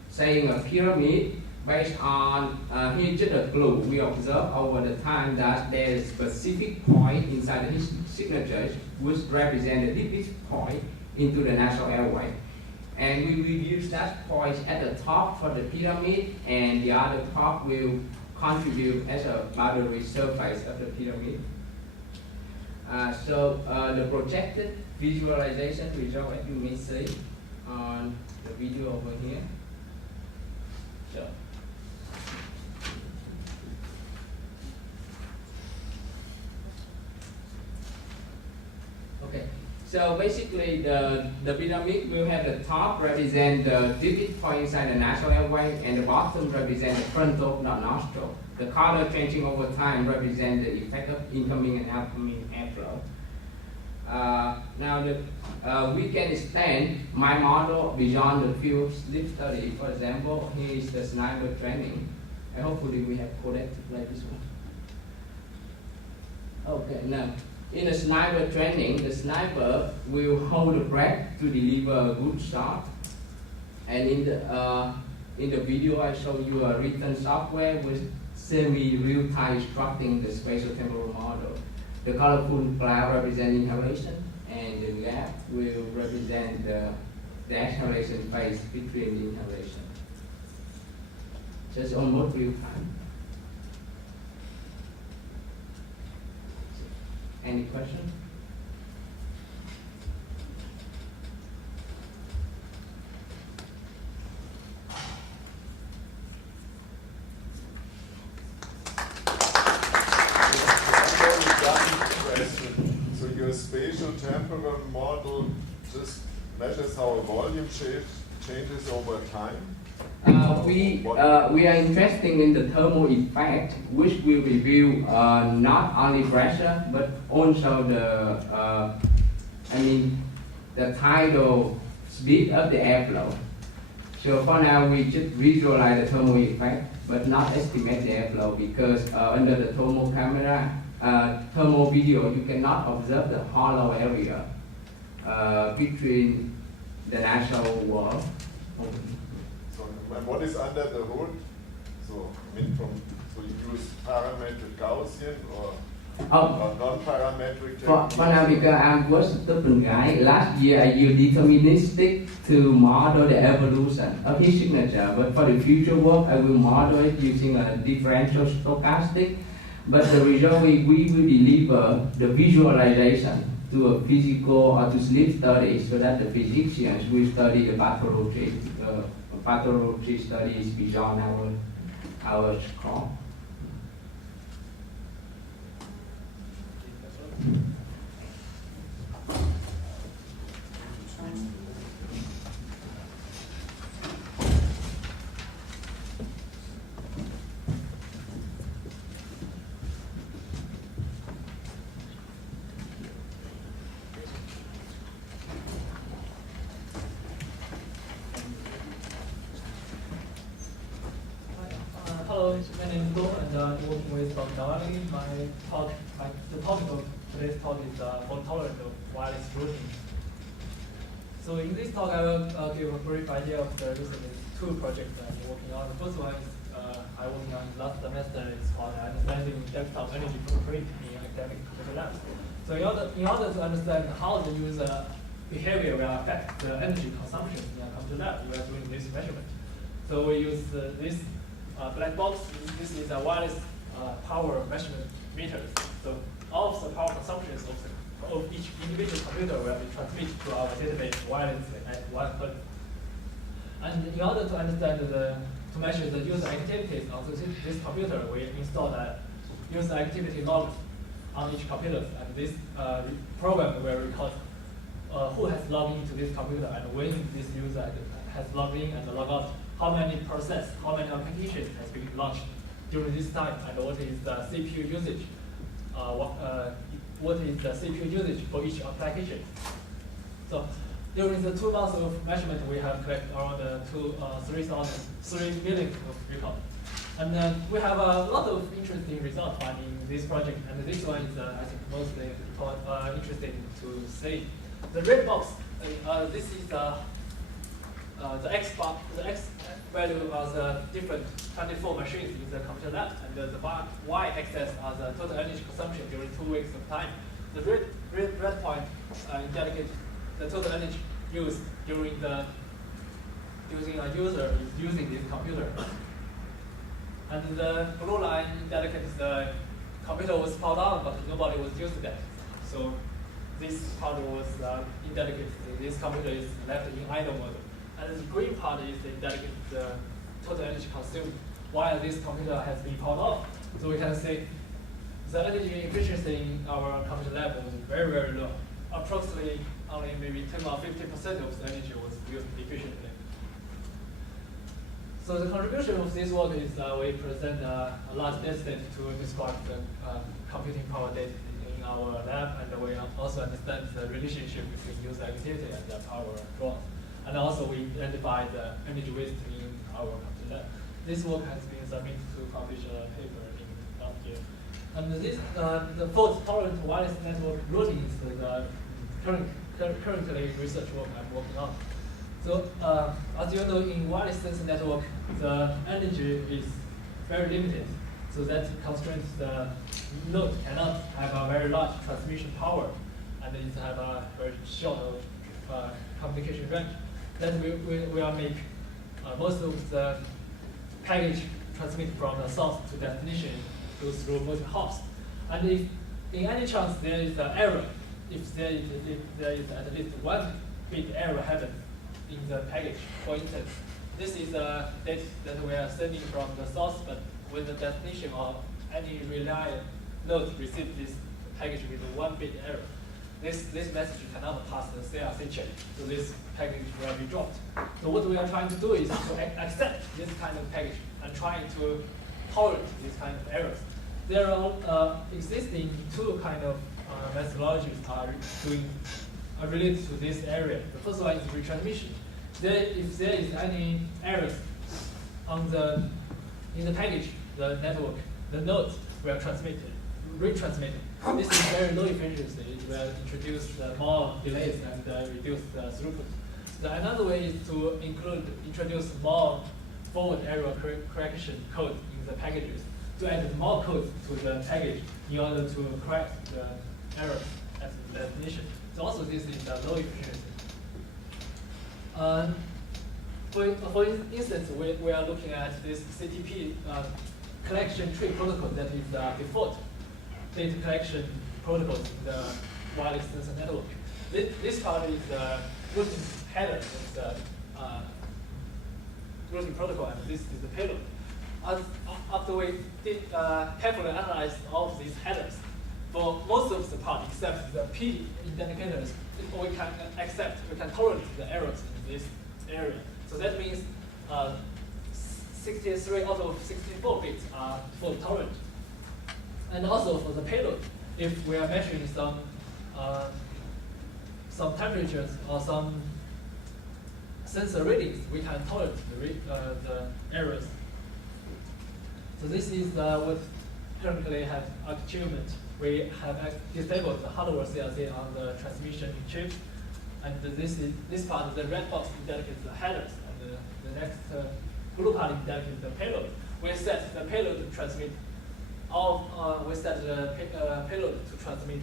saying a pyramid based on here's just a clue. We observe over the time that there is a specific point inside the signature which represent the deepest point into the nasal airway. And we will use that point at the top for the pyramid, and the other top will contribute as a boundary surface of the pyramid. The projected visualization result, as you may see on the video over here. Okay, so basically the pyramid will have the top represent the deepest point inside the nasal airway, and the bottom represent the frontal nostril. The color changing over time represent the effect of incoming and outgoing airflow. Now we can extend my model beyond the field sleep study. For example, here is the sniper training, and hopefully we have codec to play this one. Okay, now in the sniper training, the sniper will hold the breath to deliver a good shot, and in the video I show you a written software with semi-real-time instructing the spatial temporal model. The colorful cloud represent inhalation, and the gap will represent the exhalation phase between the inhalation. So it's almost real time. Any question? So your spatial temporal model just measures how a volume changes over time? We are interested in the thermal effect, which will reveal not only pressure but also the tidal speed of the airflow. So for now, we just visualize the thermal effect, but not estimate the airflow, because under the thermal camera, thermal video, you cannot observe the hollow area between the nasal wall. And what is under the hood? So you use parametric Gaussian or non-parametric technique? For now, because I'm a stubborn guy, last year I used deterministic to model the evolution of his signature. But for the future work, I will model it using a differential stochastic. But the result we will deliver the visualization to a physical or to sleep study, so that the physicians will study the pathology studies beyond our scope. Hello, my name is Bo, and I'm working with Dr. Nawali. The topic of today's talk is fault tolerance of wireless routing. So in this talk, I will give a brief idea of the recent two projects that I'm working on. The first one is I'm working on last semester. It's called Understanding Desktop Energy Footprint in Academic Computer Labs. So in order to understand how the user behavior will affect the energy consumption in a computer lab, we are doing this measurement. So we use this black box. This is a wireless power measurement meter. So all of the power consumptions of each individual computer will be transmitted to our database wirelessly at one point. And in order to understand to measure the user activities on this computer, we install the user activity logs on each computer. And this program will record who has logged into this computer and when this user has logged in and logged out, how many process, how many applications has been launched during this time, and what is the CPU usage, what is the CPU usage for each application. So during the 2 months of measurement, we have collected around 3 million of records. And we have a lot of interesting results finding this project, and this one is, I think, mostly interesting to see. The red box, this is the x value are the different 24 machines in the computer lab, and the y-axis are the total energy consumption during 2 weeks of time. The red point indicates the total energy used during a user is using this computer. And the blue line indicates the computer was powered on, but nobody was using that. So this part was indicates this computer is left in idle mode. And the green part is indicates the total energy consumed while this computer has been powered off. So we can see the energy efficiency in our computer lab was very, very low. Approximately only maybe 10 or 50% of the energy was used efficiently. So the contribution of this work is we present a large data set to describe the computing power data in our lab, and we also understand the relationship between user activity and the power draw. And also we identify the energy waste in our computer lab. This work has been submitted to publish a paper in last year. And this, the fault-tolerant wireless network routing is the currently research work I'm working on. So as you know, in wireless sensor network, the energy is very limited. So that constrains the node cannot have a very large transmission power, and it have a very short communication range. Then we will make most of the package transmit from the source to destination goes through multiple hops. And if in any chance there is an error, if there is at least one bit error happen in the package, for instance, this is a data that we are sending from the source, but when the destination or any relay node receives this package with one bit error, this message cannot pass the CSGSA check, so this package will be dropped. So what we are trying to do is to accept this kind of package and trying to tolerate this kind of errors. There are existing two kind of methodologies are related to this area. The first one is retransmission. If there is any errors in the package, the network, the nodes will retransmit. This is very low efficiency. It will introduce more delays and reduce the throughput. Another way is to introduce more forward error correction code in the packages, to add more code to the package in order to correct the errors at the destination. So also this is low efficiency. For instance, we are looking at this CTP collection tree protocol that is the default data collection protocol in the wireless sensor network. This part is the routing header, it's the routing protocol, and this is the payload. After we carefully analyzed all of these headers, for most of the part except the P indicators, we can tolerate the errors in this area. So that means 63 out of 64 bits are fault tolerant. And also for the payload, if we are measuring some temperatures or some sensor readings, we can tolerate the errors. So this is what currently have achievement. We have disabled the hardware CSGSA on the transmission chip, and this part, the red box indicates the headers, and the next blue part indicates the payload. We set the payload to transmit we set the payload to transmit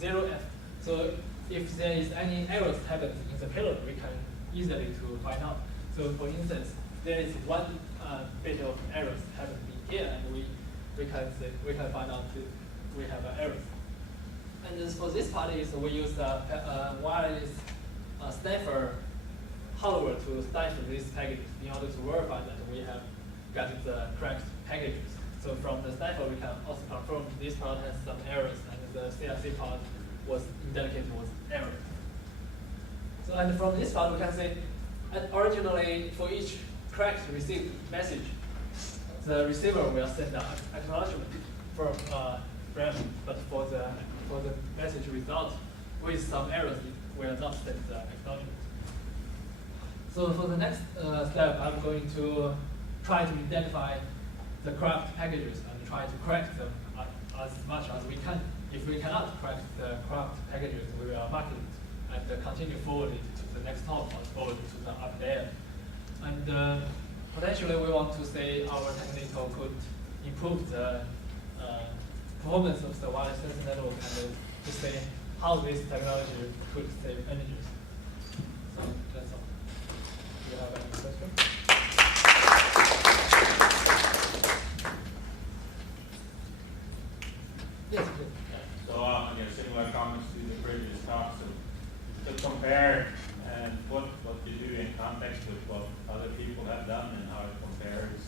0F. So if there is any errors happen in the payload, we can easily to find out. So for instance, there is one bit of errors happen in here, and we can find out we have an error. And for this part is we use the wireless sniffer hardware to stifle these packages in order to verify that we have got the correct packages. So from the sniffer, we can also confirm this part has some errors, and the CSGSA part was indicated was error. So and from this part, we can say, originally for each correct received message, the receiver will send an acknowledgement from frame, but for the message result with some errors, it will not send the acknowledgement. So for the next step, I'm going to try to identify the corrupt packages and try to correct them as much as we can. If we cannot correct the corrupt packages, we will mark it and continue forward it to the next hop or forward to the up there And potentially we want to say our technical could improve the performance of the wireless sensing network and to say how this technology could save energy. So that's all. Do you have any question? Yes, please. So again, similar comments to the previous talk. So to compare and put what you do in context with what other people have done and how it compares.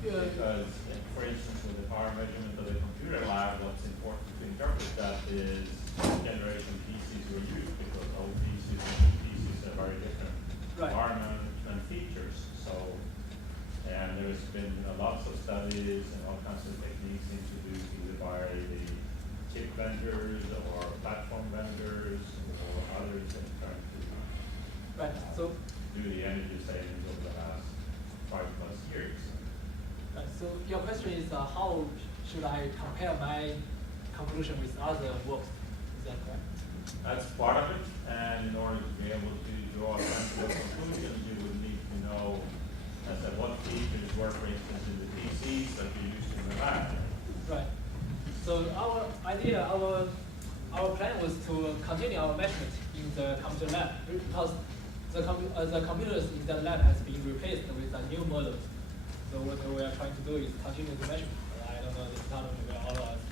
Because, for instance, with the power measurement of the computer lab, what's important to interpret that is generation PCs were used, because old PCs and new PCs have very different environment and features. So, and there's been lots of studies and all kinds of techniques introduced either by the chip vendors or platform vendors or others in trying to do the energy savings over the last 5+ years. So your question is how should I compare my conclusion with other works? Is that correct? That's part of it, and in order to be able to draw sensible conclusions, you would need to know what features were, for instance, in the PCs that you used in the lab. Right. So our idea, our plan was to continue our measurement in the computer lab because the computers in that lab has been replaced with a new model. So what we are trying to do is continue the measurement. I don't know the technology will allow us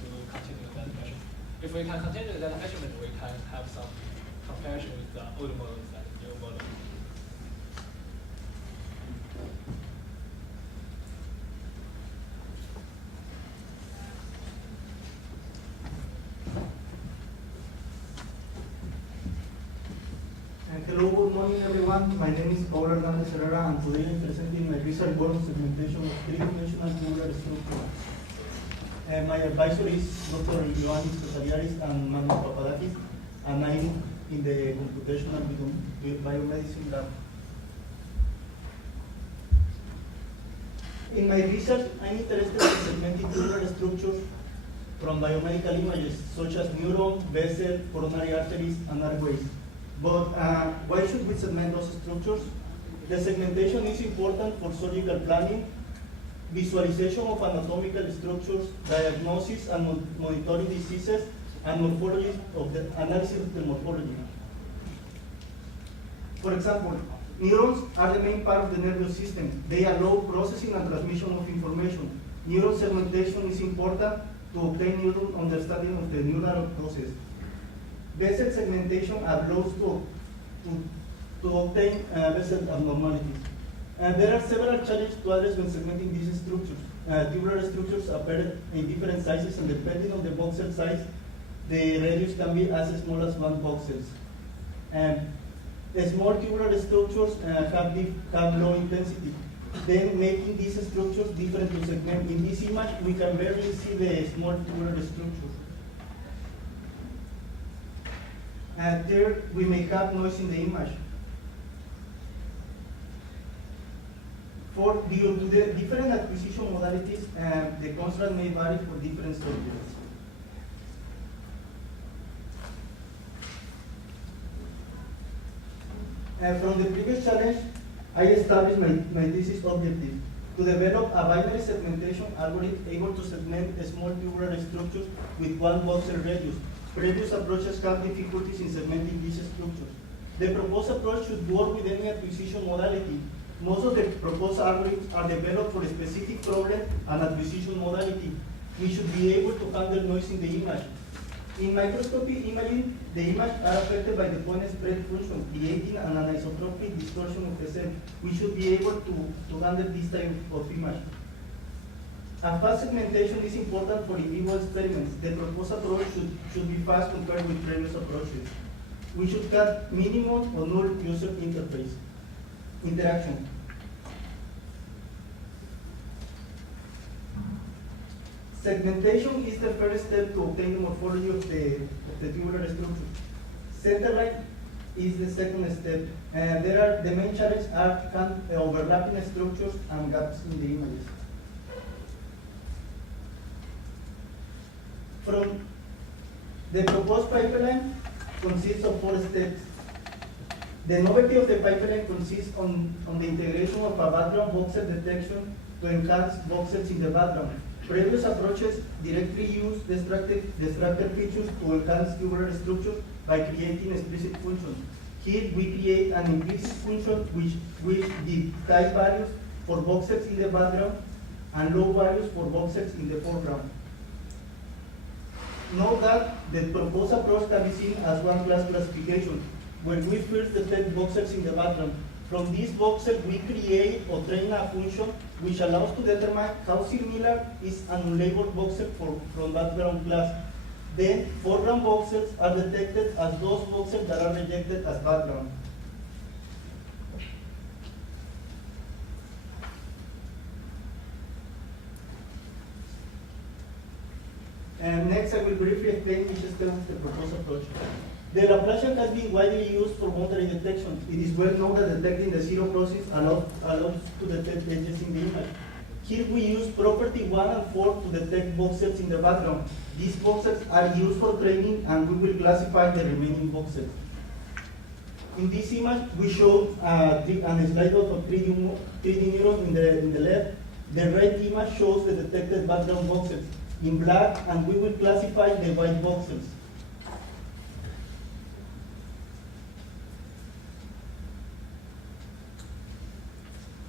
to continue that measurement. If we can continue that measurement, we can have some comparison with the old models and new models. Hello, good morning everyone. My name is Paul Hernandez Herrera and today I'm presenting my research work on segmentation of three-dimensional tubular structure. My advisor is Dr. Ioannis Kosariaris and Manuel Papadakis, and I'm in the computational biomedicine lab. In my research, I'm interested in segmenting tubular structures from biomedical images such as neuron, vessel, coronary arteries, and airways. But why should we segment those structures? The segmentation is important for surgical planning, visualization of anatomical structures, diagnosis and monitoring diseases, and morphology of the analysis of the morphology. For example, neurons are the main part of the nervous system. They allow processing and transmission of information. Neuron segmentation is important to obtain neuron understanding of the neural process. Vessel segmentation allows to obtain vessel abnormalities. There are several challenges to address when segmenting these structures. Tubular structures appear in different sizes, and depending on the voxel size, the radius can be as small as 1 voxels. Small tubular structures have low intensity, then making these structures different to segment. In this image, we can barely see the small tubular structures. There, we may have noise in the image. Due to the different acquisition modalities, the contrast may vary for different subjects. From the previous challenge, I established my thesis objective to develop a binary segmentation algorithm able to segment small tubular structures with 1 voxel radius. Previous approaches have difficulties in segmenting these structures. The proposed approach should work with any acquisition modality. Most of the proposed algorithms are developed for a specific problem and acquisition modality. We should be able to handle noise in the image. In microscopy imaging, the images are affected by the point spread function, creating an anisotropic distortion of the cell. We should be able to handle this type of image. A fast segmentation is important for in vivo experiments. The proposed approach should be fast compared with previous approaches. We should have minimum or null user interface interaction. Segmentation is the first step to obtain the morphology of the tubular structure. Centerline is the second step. The main challenges are overlapping structures and gaps in the images. The proposed pipeline consists of 4 steps. The novelty of the pipeline consists on the integration of a background voxel detection to enhance voxels in the background. Previous approaches directly use destructed features to enhance tubular structures by creating explicit functions. Here we create an implicit function which gives type values for voxels in the background and low values for voxels in the foreground. Note that the proposed approach can be seen as one class classification, where we first detect voxels in the background. From this voxel, we create or train a function which allows to determine how similar is an unlabeled voxel from background class. Then, foreground voxels are detected as those voxels that are rejected as background. And next, I will briefly explain each step of the proposed approach. The Laplacian has been widely used for boundary detection. It is well known that detecting the zero process allows to detect edges in the image. Here we use property 1 and 4 to detect voxels in the background. These voxels are used for training, and we will classify the remaining voxels. In this image, we show a slide of 3D neuron in the left. The right image shows the detected background voxels in black, and we will classify the white voxels.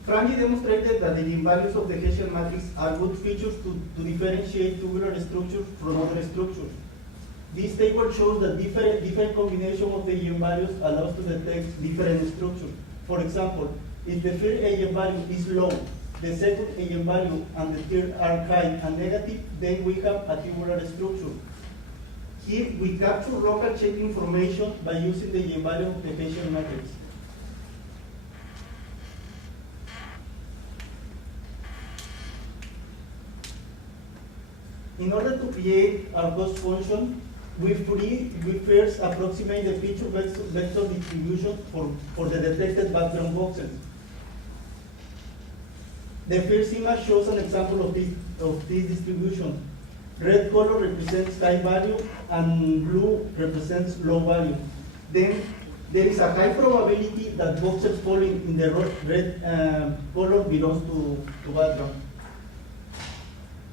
Frangi demonstrated that the eigenvalues of the Hessian matrix are good features to differentiate tubular structures from other structures. This table shows that different combination of the eigenvalues allows to detect different structures. For example, if the first eigenvalue is low, the second eigenvalue and the third are high and negative, then we have a tubular structure. Here we capture local shape information by using the eigenvalue of the Hessian matrix. In order to create our cost function, we first approximate the feature vector distribution for the detected background voxels. The first image shows an example of this distribution. Red color represents high value and blue represents low value. Then there is a high probability that voxels falling in the red color belongs to background.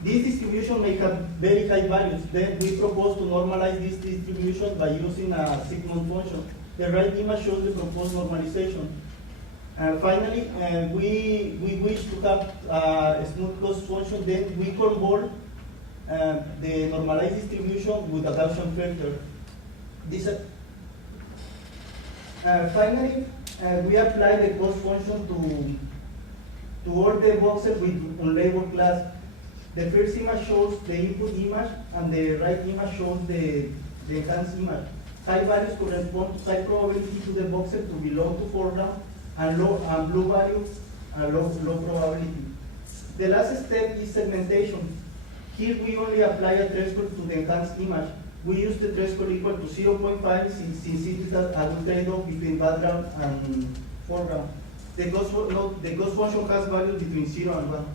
This distribution may have very high values. Then we propose to normalize this distribution by using a Sigmund function. The right image shows the proposed normalization. Finally, we wish to have a smooth cost function. Then we convert the normalized distribution with a Gaussian filter. Finally, we apply the cost function to all the voxels with unlabeled class. The first image shows the input image, and the right image shows the enhanced image. High values correspond to high probability to the voxel to belong to foreground, and blue values are low probability. The last step is segmentation. Here we only apply a threshold to the enhanced image. We use the threshold equal to 0.5 since it is a good trade-off between background and foreground. The cost function has values between 0 and 1.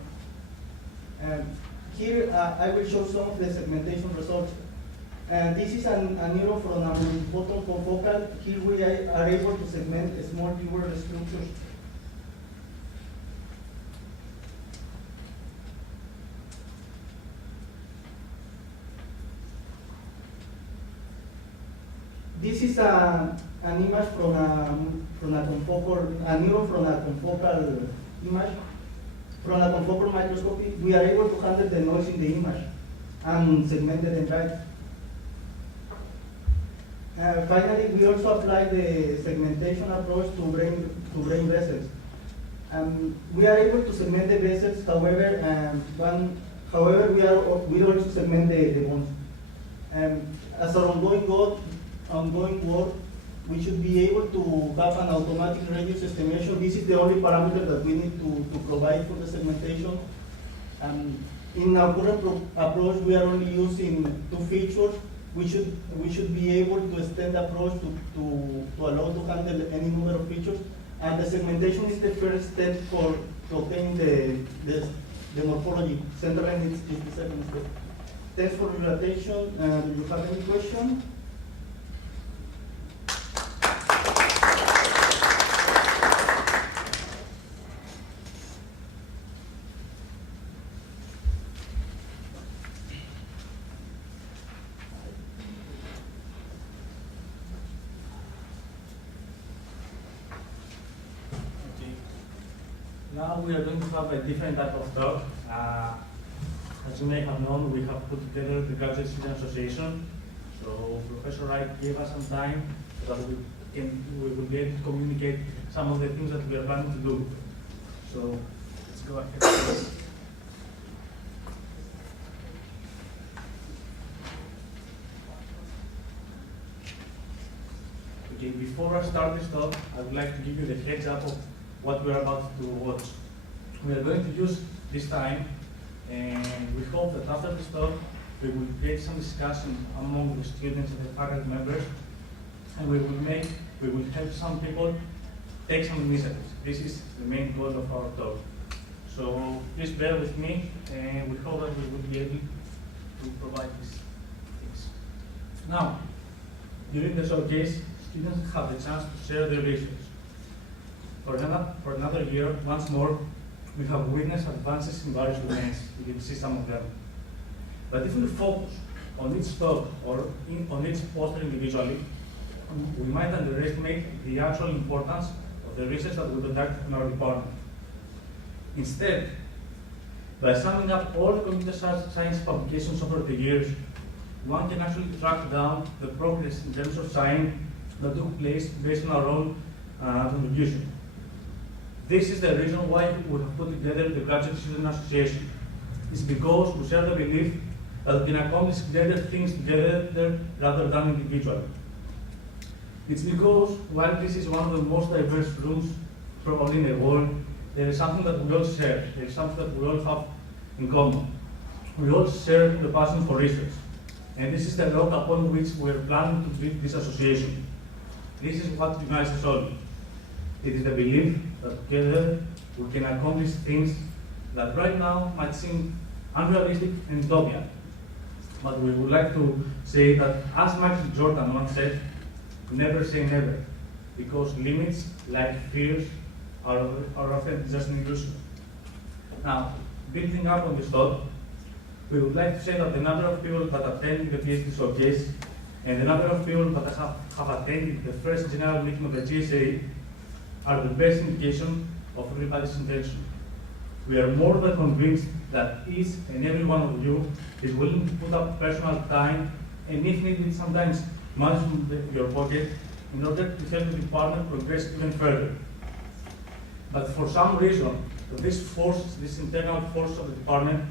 Here I will show some of the segmentation results. This is a neuron from a multiphoton confocal. Here we are able to segment small tubular structures. This is an image from a neuron from a confocal image. From a confocal microscopy, we are able to handle the noise in the image and segment the dendrites. Finally, we also apply the segmentation approach to brain vessels. We are able to segment the vessels, however, we also segment the bones. As our ongoing work, we should be able to have an automatic radius estimation. This is the only parameter that we need to provide for the segmentation. In our current approach, we are only using 2 features. We should be able to extend the approach to allow to handle any number of features. And the segmentation is the first step to obtain the morphology. Center line is the second step. Thanks for your attention. Do you have any question? Now we are going to have a different type of talk. As you may have known, we have put together the Graduate Student Association. So Professor Wright gave us some time so that we will be able to communicate some of the things that we are planning to do. So let's go ahead, please. Okay, before I start this talk, I would like to give you the heads up of what we are about to watch. We are going to use this time, and we hope that after this talk, we will create some discussion among the students and the faculty members, and we will help some people take some initiatives. This is the main goal of our talk. So please bear with me, and we hope that we will be able to provide these things. Now, during the showcase, students have the chance to share their research. For another year, once more, we have witnessed advances in various domains. You can see some of them. But if we focus on each talk or on each poster individually, we might underestimate the actual importance of the research that we conduct in our department. Instead, by summing up all the computer science publications over the years, one can actually track down the progress in terms of science that took place based on our own contribution. This is the reason why we have put together the Graduate Student Association. It's because we share the belief that we can accomplish greater things together rather than individually. It's because while this is one of the most diverse rooms probably in the world, there is something that we all share. There is something that we all have in common. We all share the passion for research. And this is the rock upon which we are planning to build this association. This is what unites us all. It is the belief that together we can accomplish things that right now might seem unrealistic and utopian. But we would like to say that, as Michael Jordan once said, never say never, because limits, like fears, are often just an illusion. Now, building up on this thought, we would like to say that the number of people that attended the PhDshowcase and the number of people that have attended the first general meeting of the GSA are the best indication of everybody's intention. We are more than convinced that each and every one of you is willing to put up personal time and, if needed, sometimes money from your pocket in order to help the department progress even further. But for some reason, this internal force of the department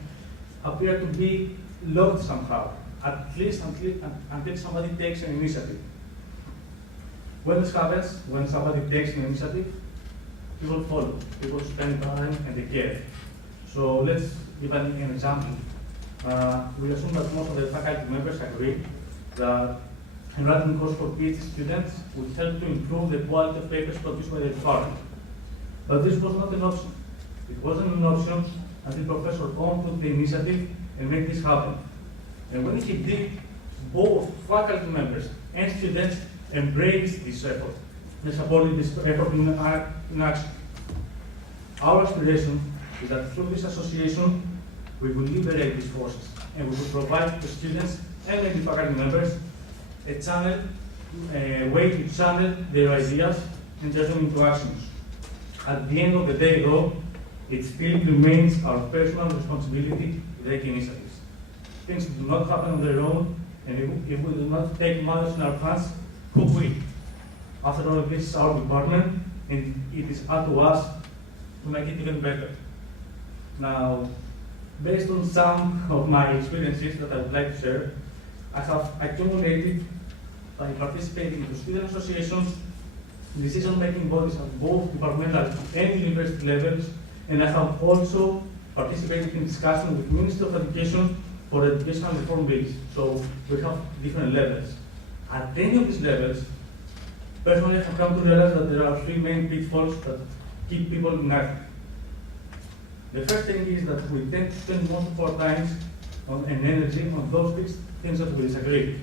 appear to be locked somehow, at least until somebody takes an initiative. When this happens, when somebody takes an initiative, people follow, people spend time and they care. So let's give an example. We assume that most of the faculty members agree that enrolling course for PhD students would help to improve the quality of papers produced by the department. But this was not an option. It wasn't an option until Professor Ohm took the initiative and made this happen. And when he did, both faculty members and students embraced this effort. They supported this effort in action. Our aspiration is that through this association, we will liberate these forces and we will provide to students and maybe faculty members a way to channel their ideas and turn them into actions. At the end of the day, though, it still remains our personal responsibility to take initiatives. Things do not happen on their own, and if we do not take matters in our hands, who will? After all, this is our department, and it is up to us to make it even better. Now, based on some of my experiences that I would like to share, I have accumulated by participating in student associations, decision-making bodies at both departmental and university levels, and I have also participated in discussion with Ministry of Education for educational reform bills. So we have different levels. At any of these levels, personally I have come to realize that there are three main pitfalls that keep people inactive. The first thing is that we tend to spend most of our time and energy on those things that we disagree.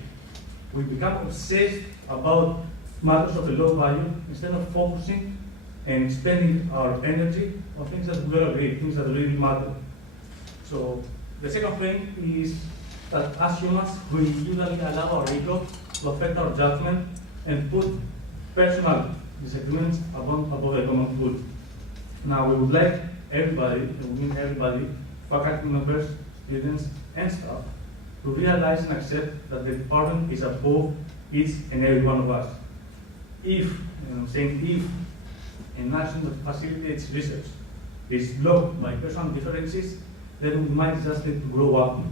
We become obsessed about matters of a low value instead of focusing and spending our energy on things that we all agree, things that really matter. So the second thing is that as humans, we usually allow our ego to affect our judgment and put personal disagreements above the common good. Now, we would like everybody, and we mean everybody, faculty members, students, and staff, to realize and accept that the department is above each and every one of us. If, and I'm saying if, an action that facilitates research is blocked by personal differences, then we might just need to grow up.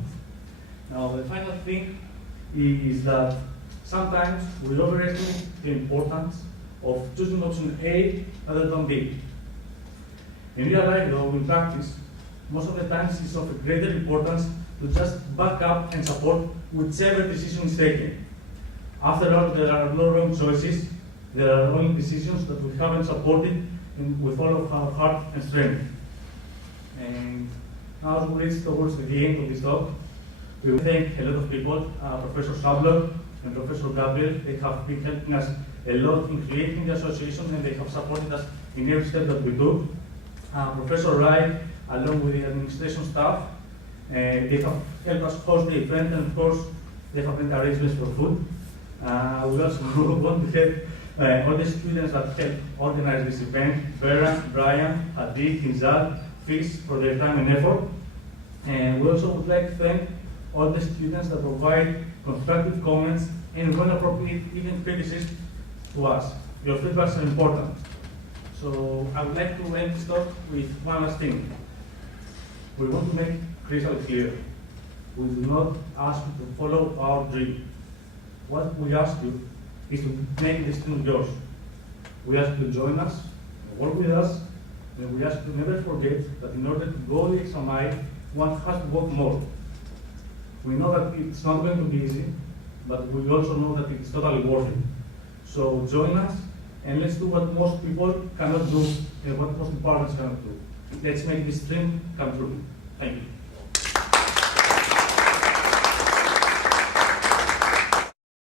Now, the final thing is that sometimes we overestimate the importance of choosing option A rather than B. In real life, though, in practice, most of the times it's of greater importance to just back up and support whichever decision is taken. After all, there are no wrong choices. There are only decisions that we haven't supported with all of our heart and strength. And now as we reach towards the end of this talk, we will thank a lot of people, Professor Sabler and Professor Gabriel. They have been helping us a lot in creating the association, and they have supported us in every step that we took. Professor Wright, along with the administration staff, they have helped us host the event, and of course, they have made arrangements for food. We also want to thank all the students that helped organize this event: Vera, Brian, Hadi, Kinzal, Fish, for their time and effort. And we also would like to thank all the students that provide constructive comments and when appropriate, even criticism to us. Your feedbacks are important. So I would like to end this talk with one last thing. We want to make crystal clear. We do not ask you to follow our dream. What we ask you is to make this dream yours. We ask you to join us, work with us, and we ask you to never forget that in order to go the extra mile, one has to work more. We know that it's not going to be easy, but we also know that it's totally worth it. So join us, and let's do what most people cannot do and what most departments cannot do. Let's make this dream come true. Thank you.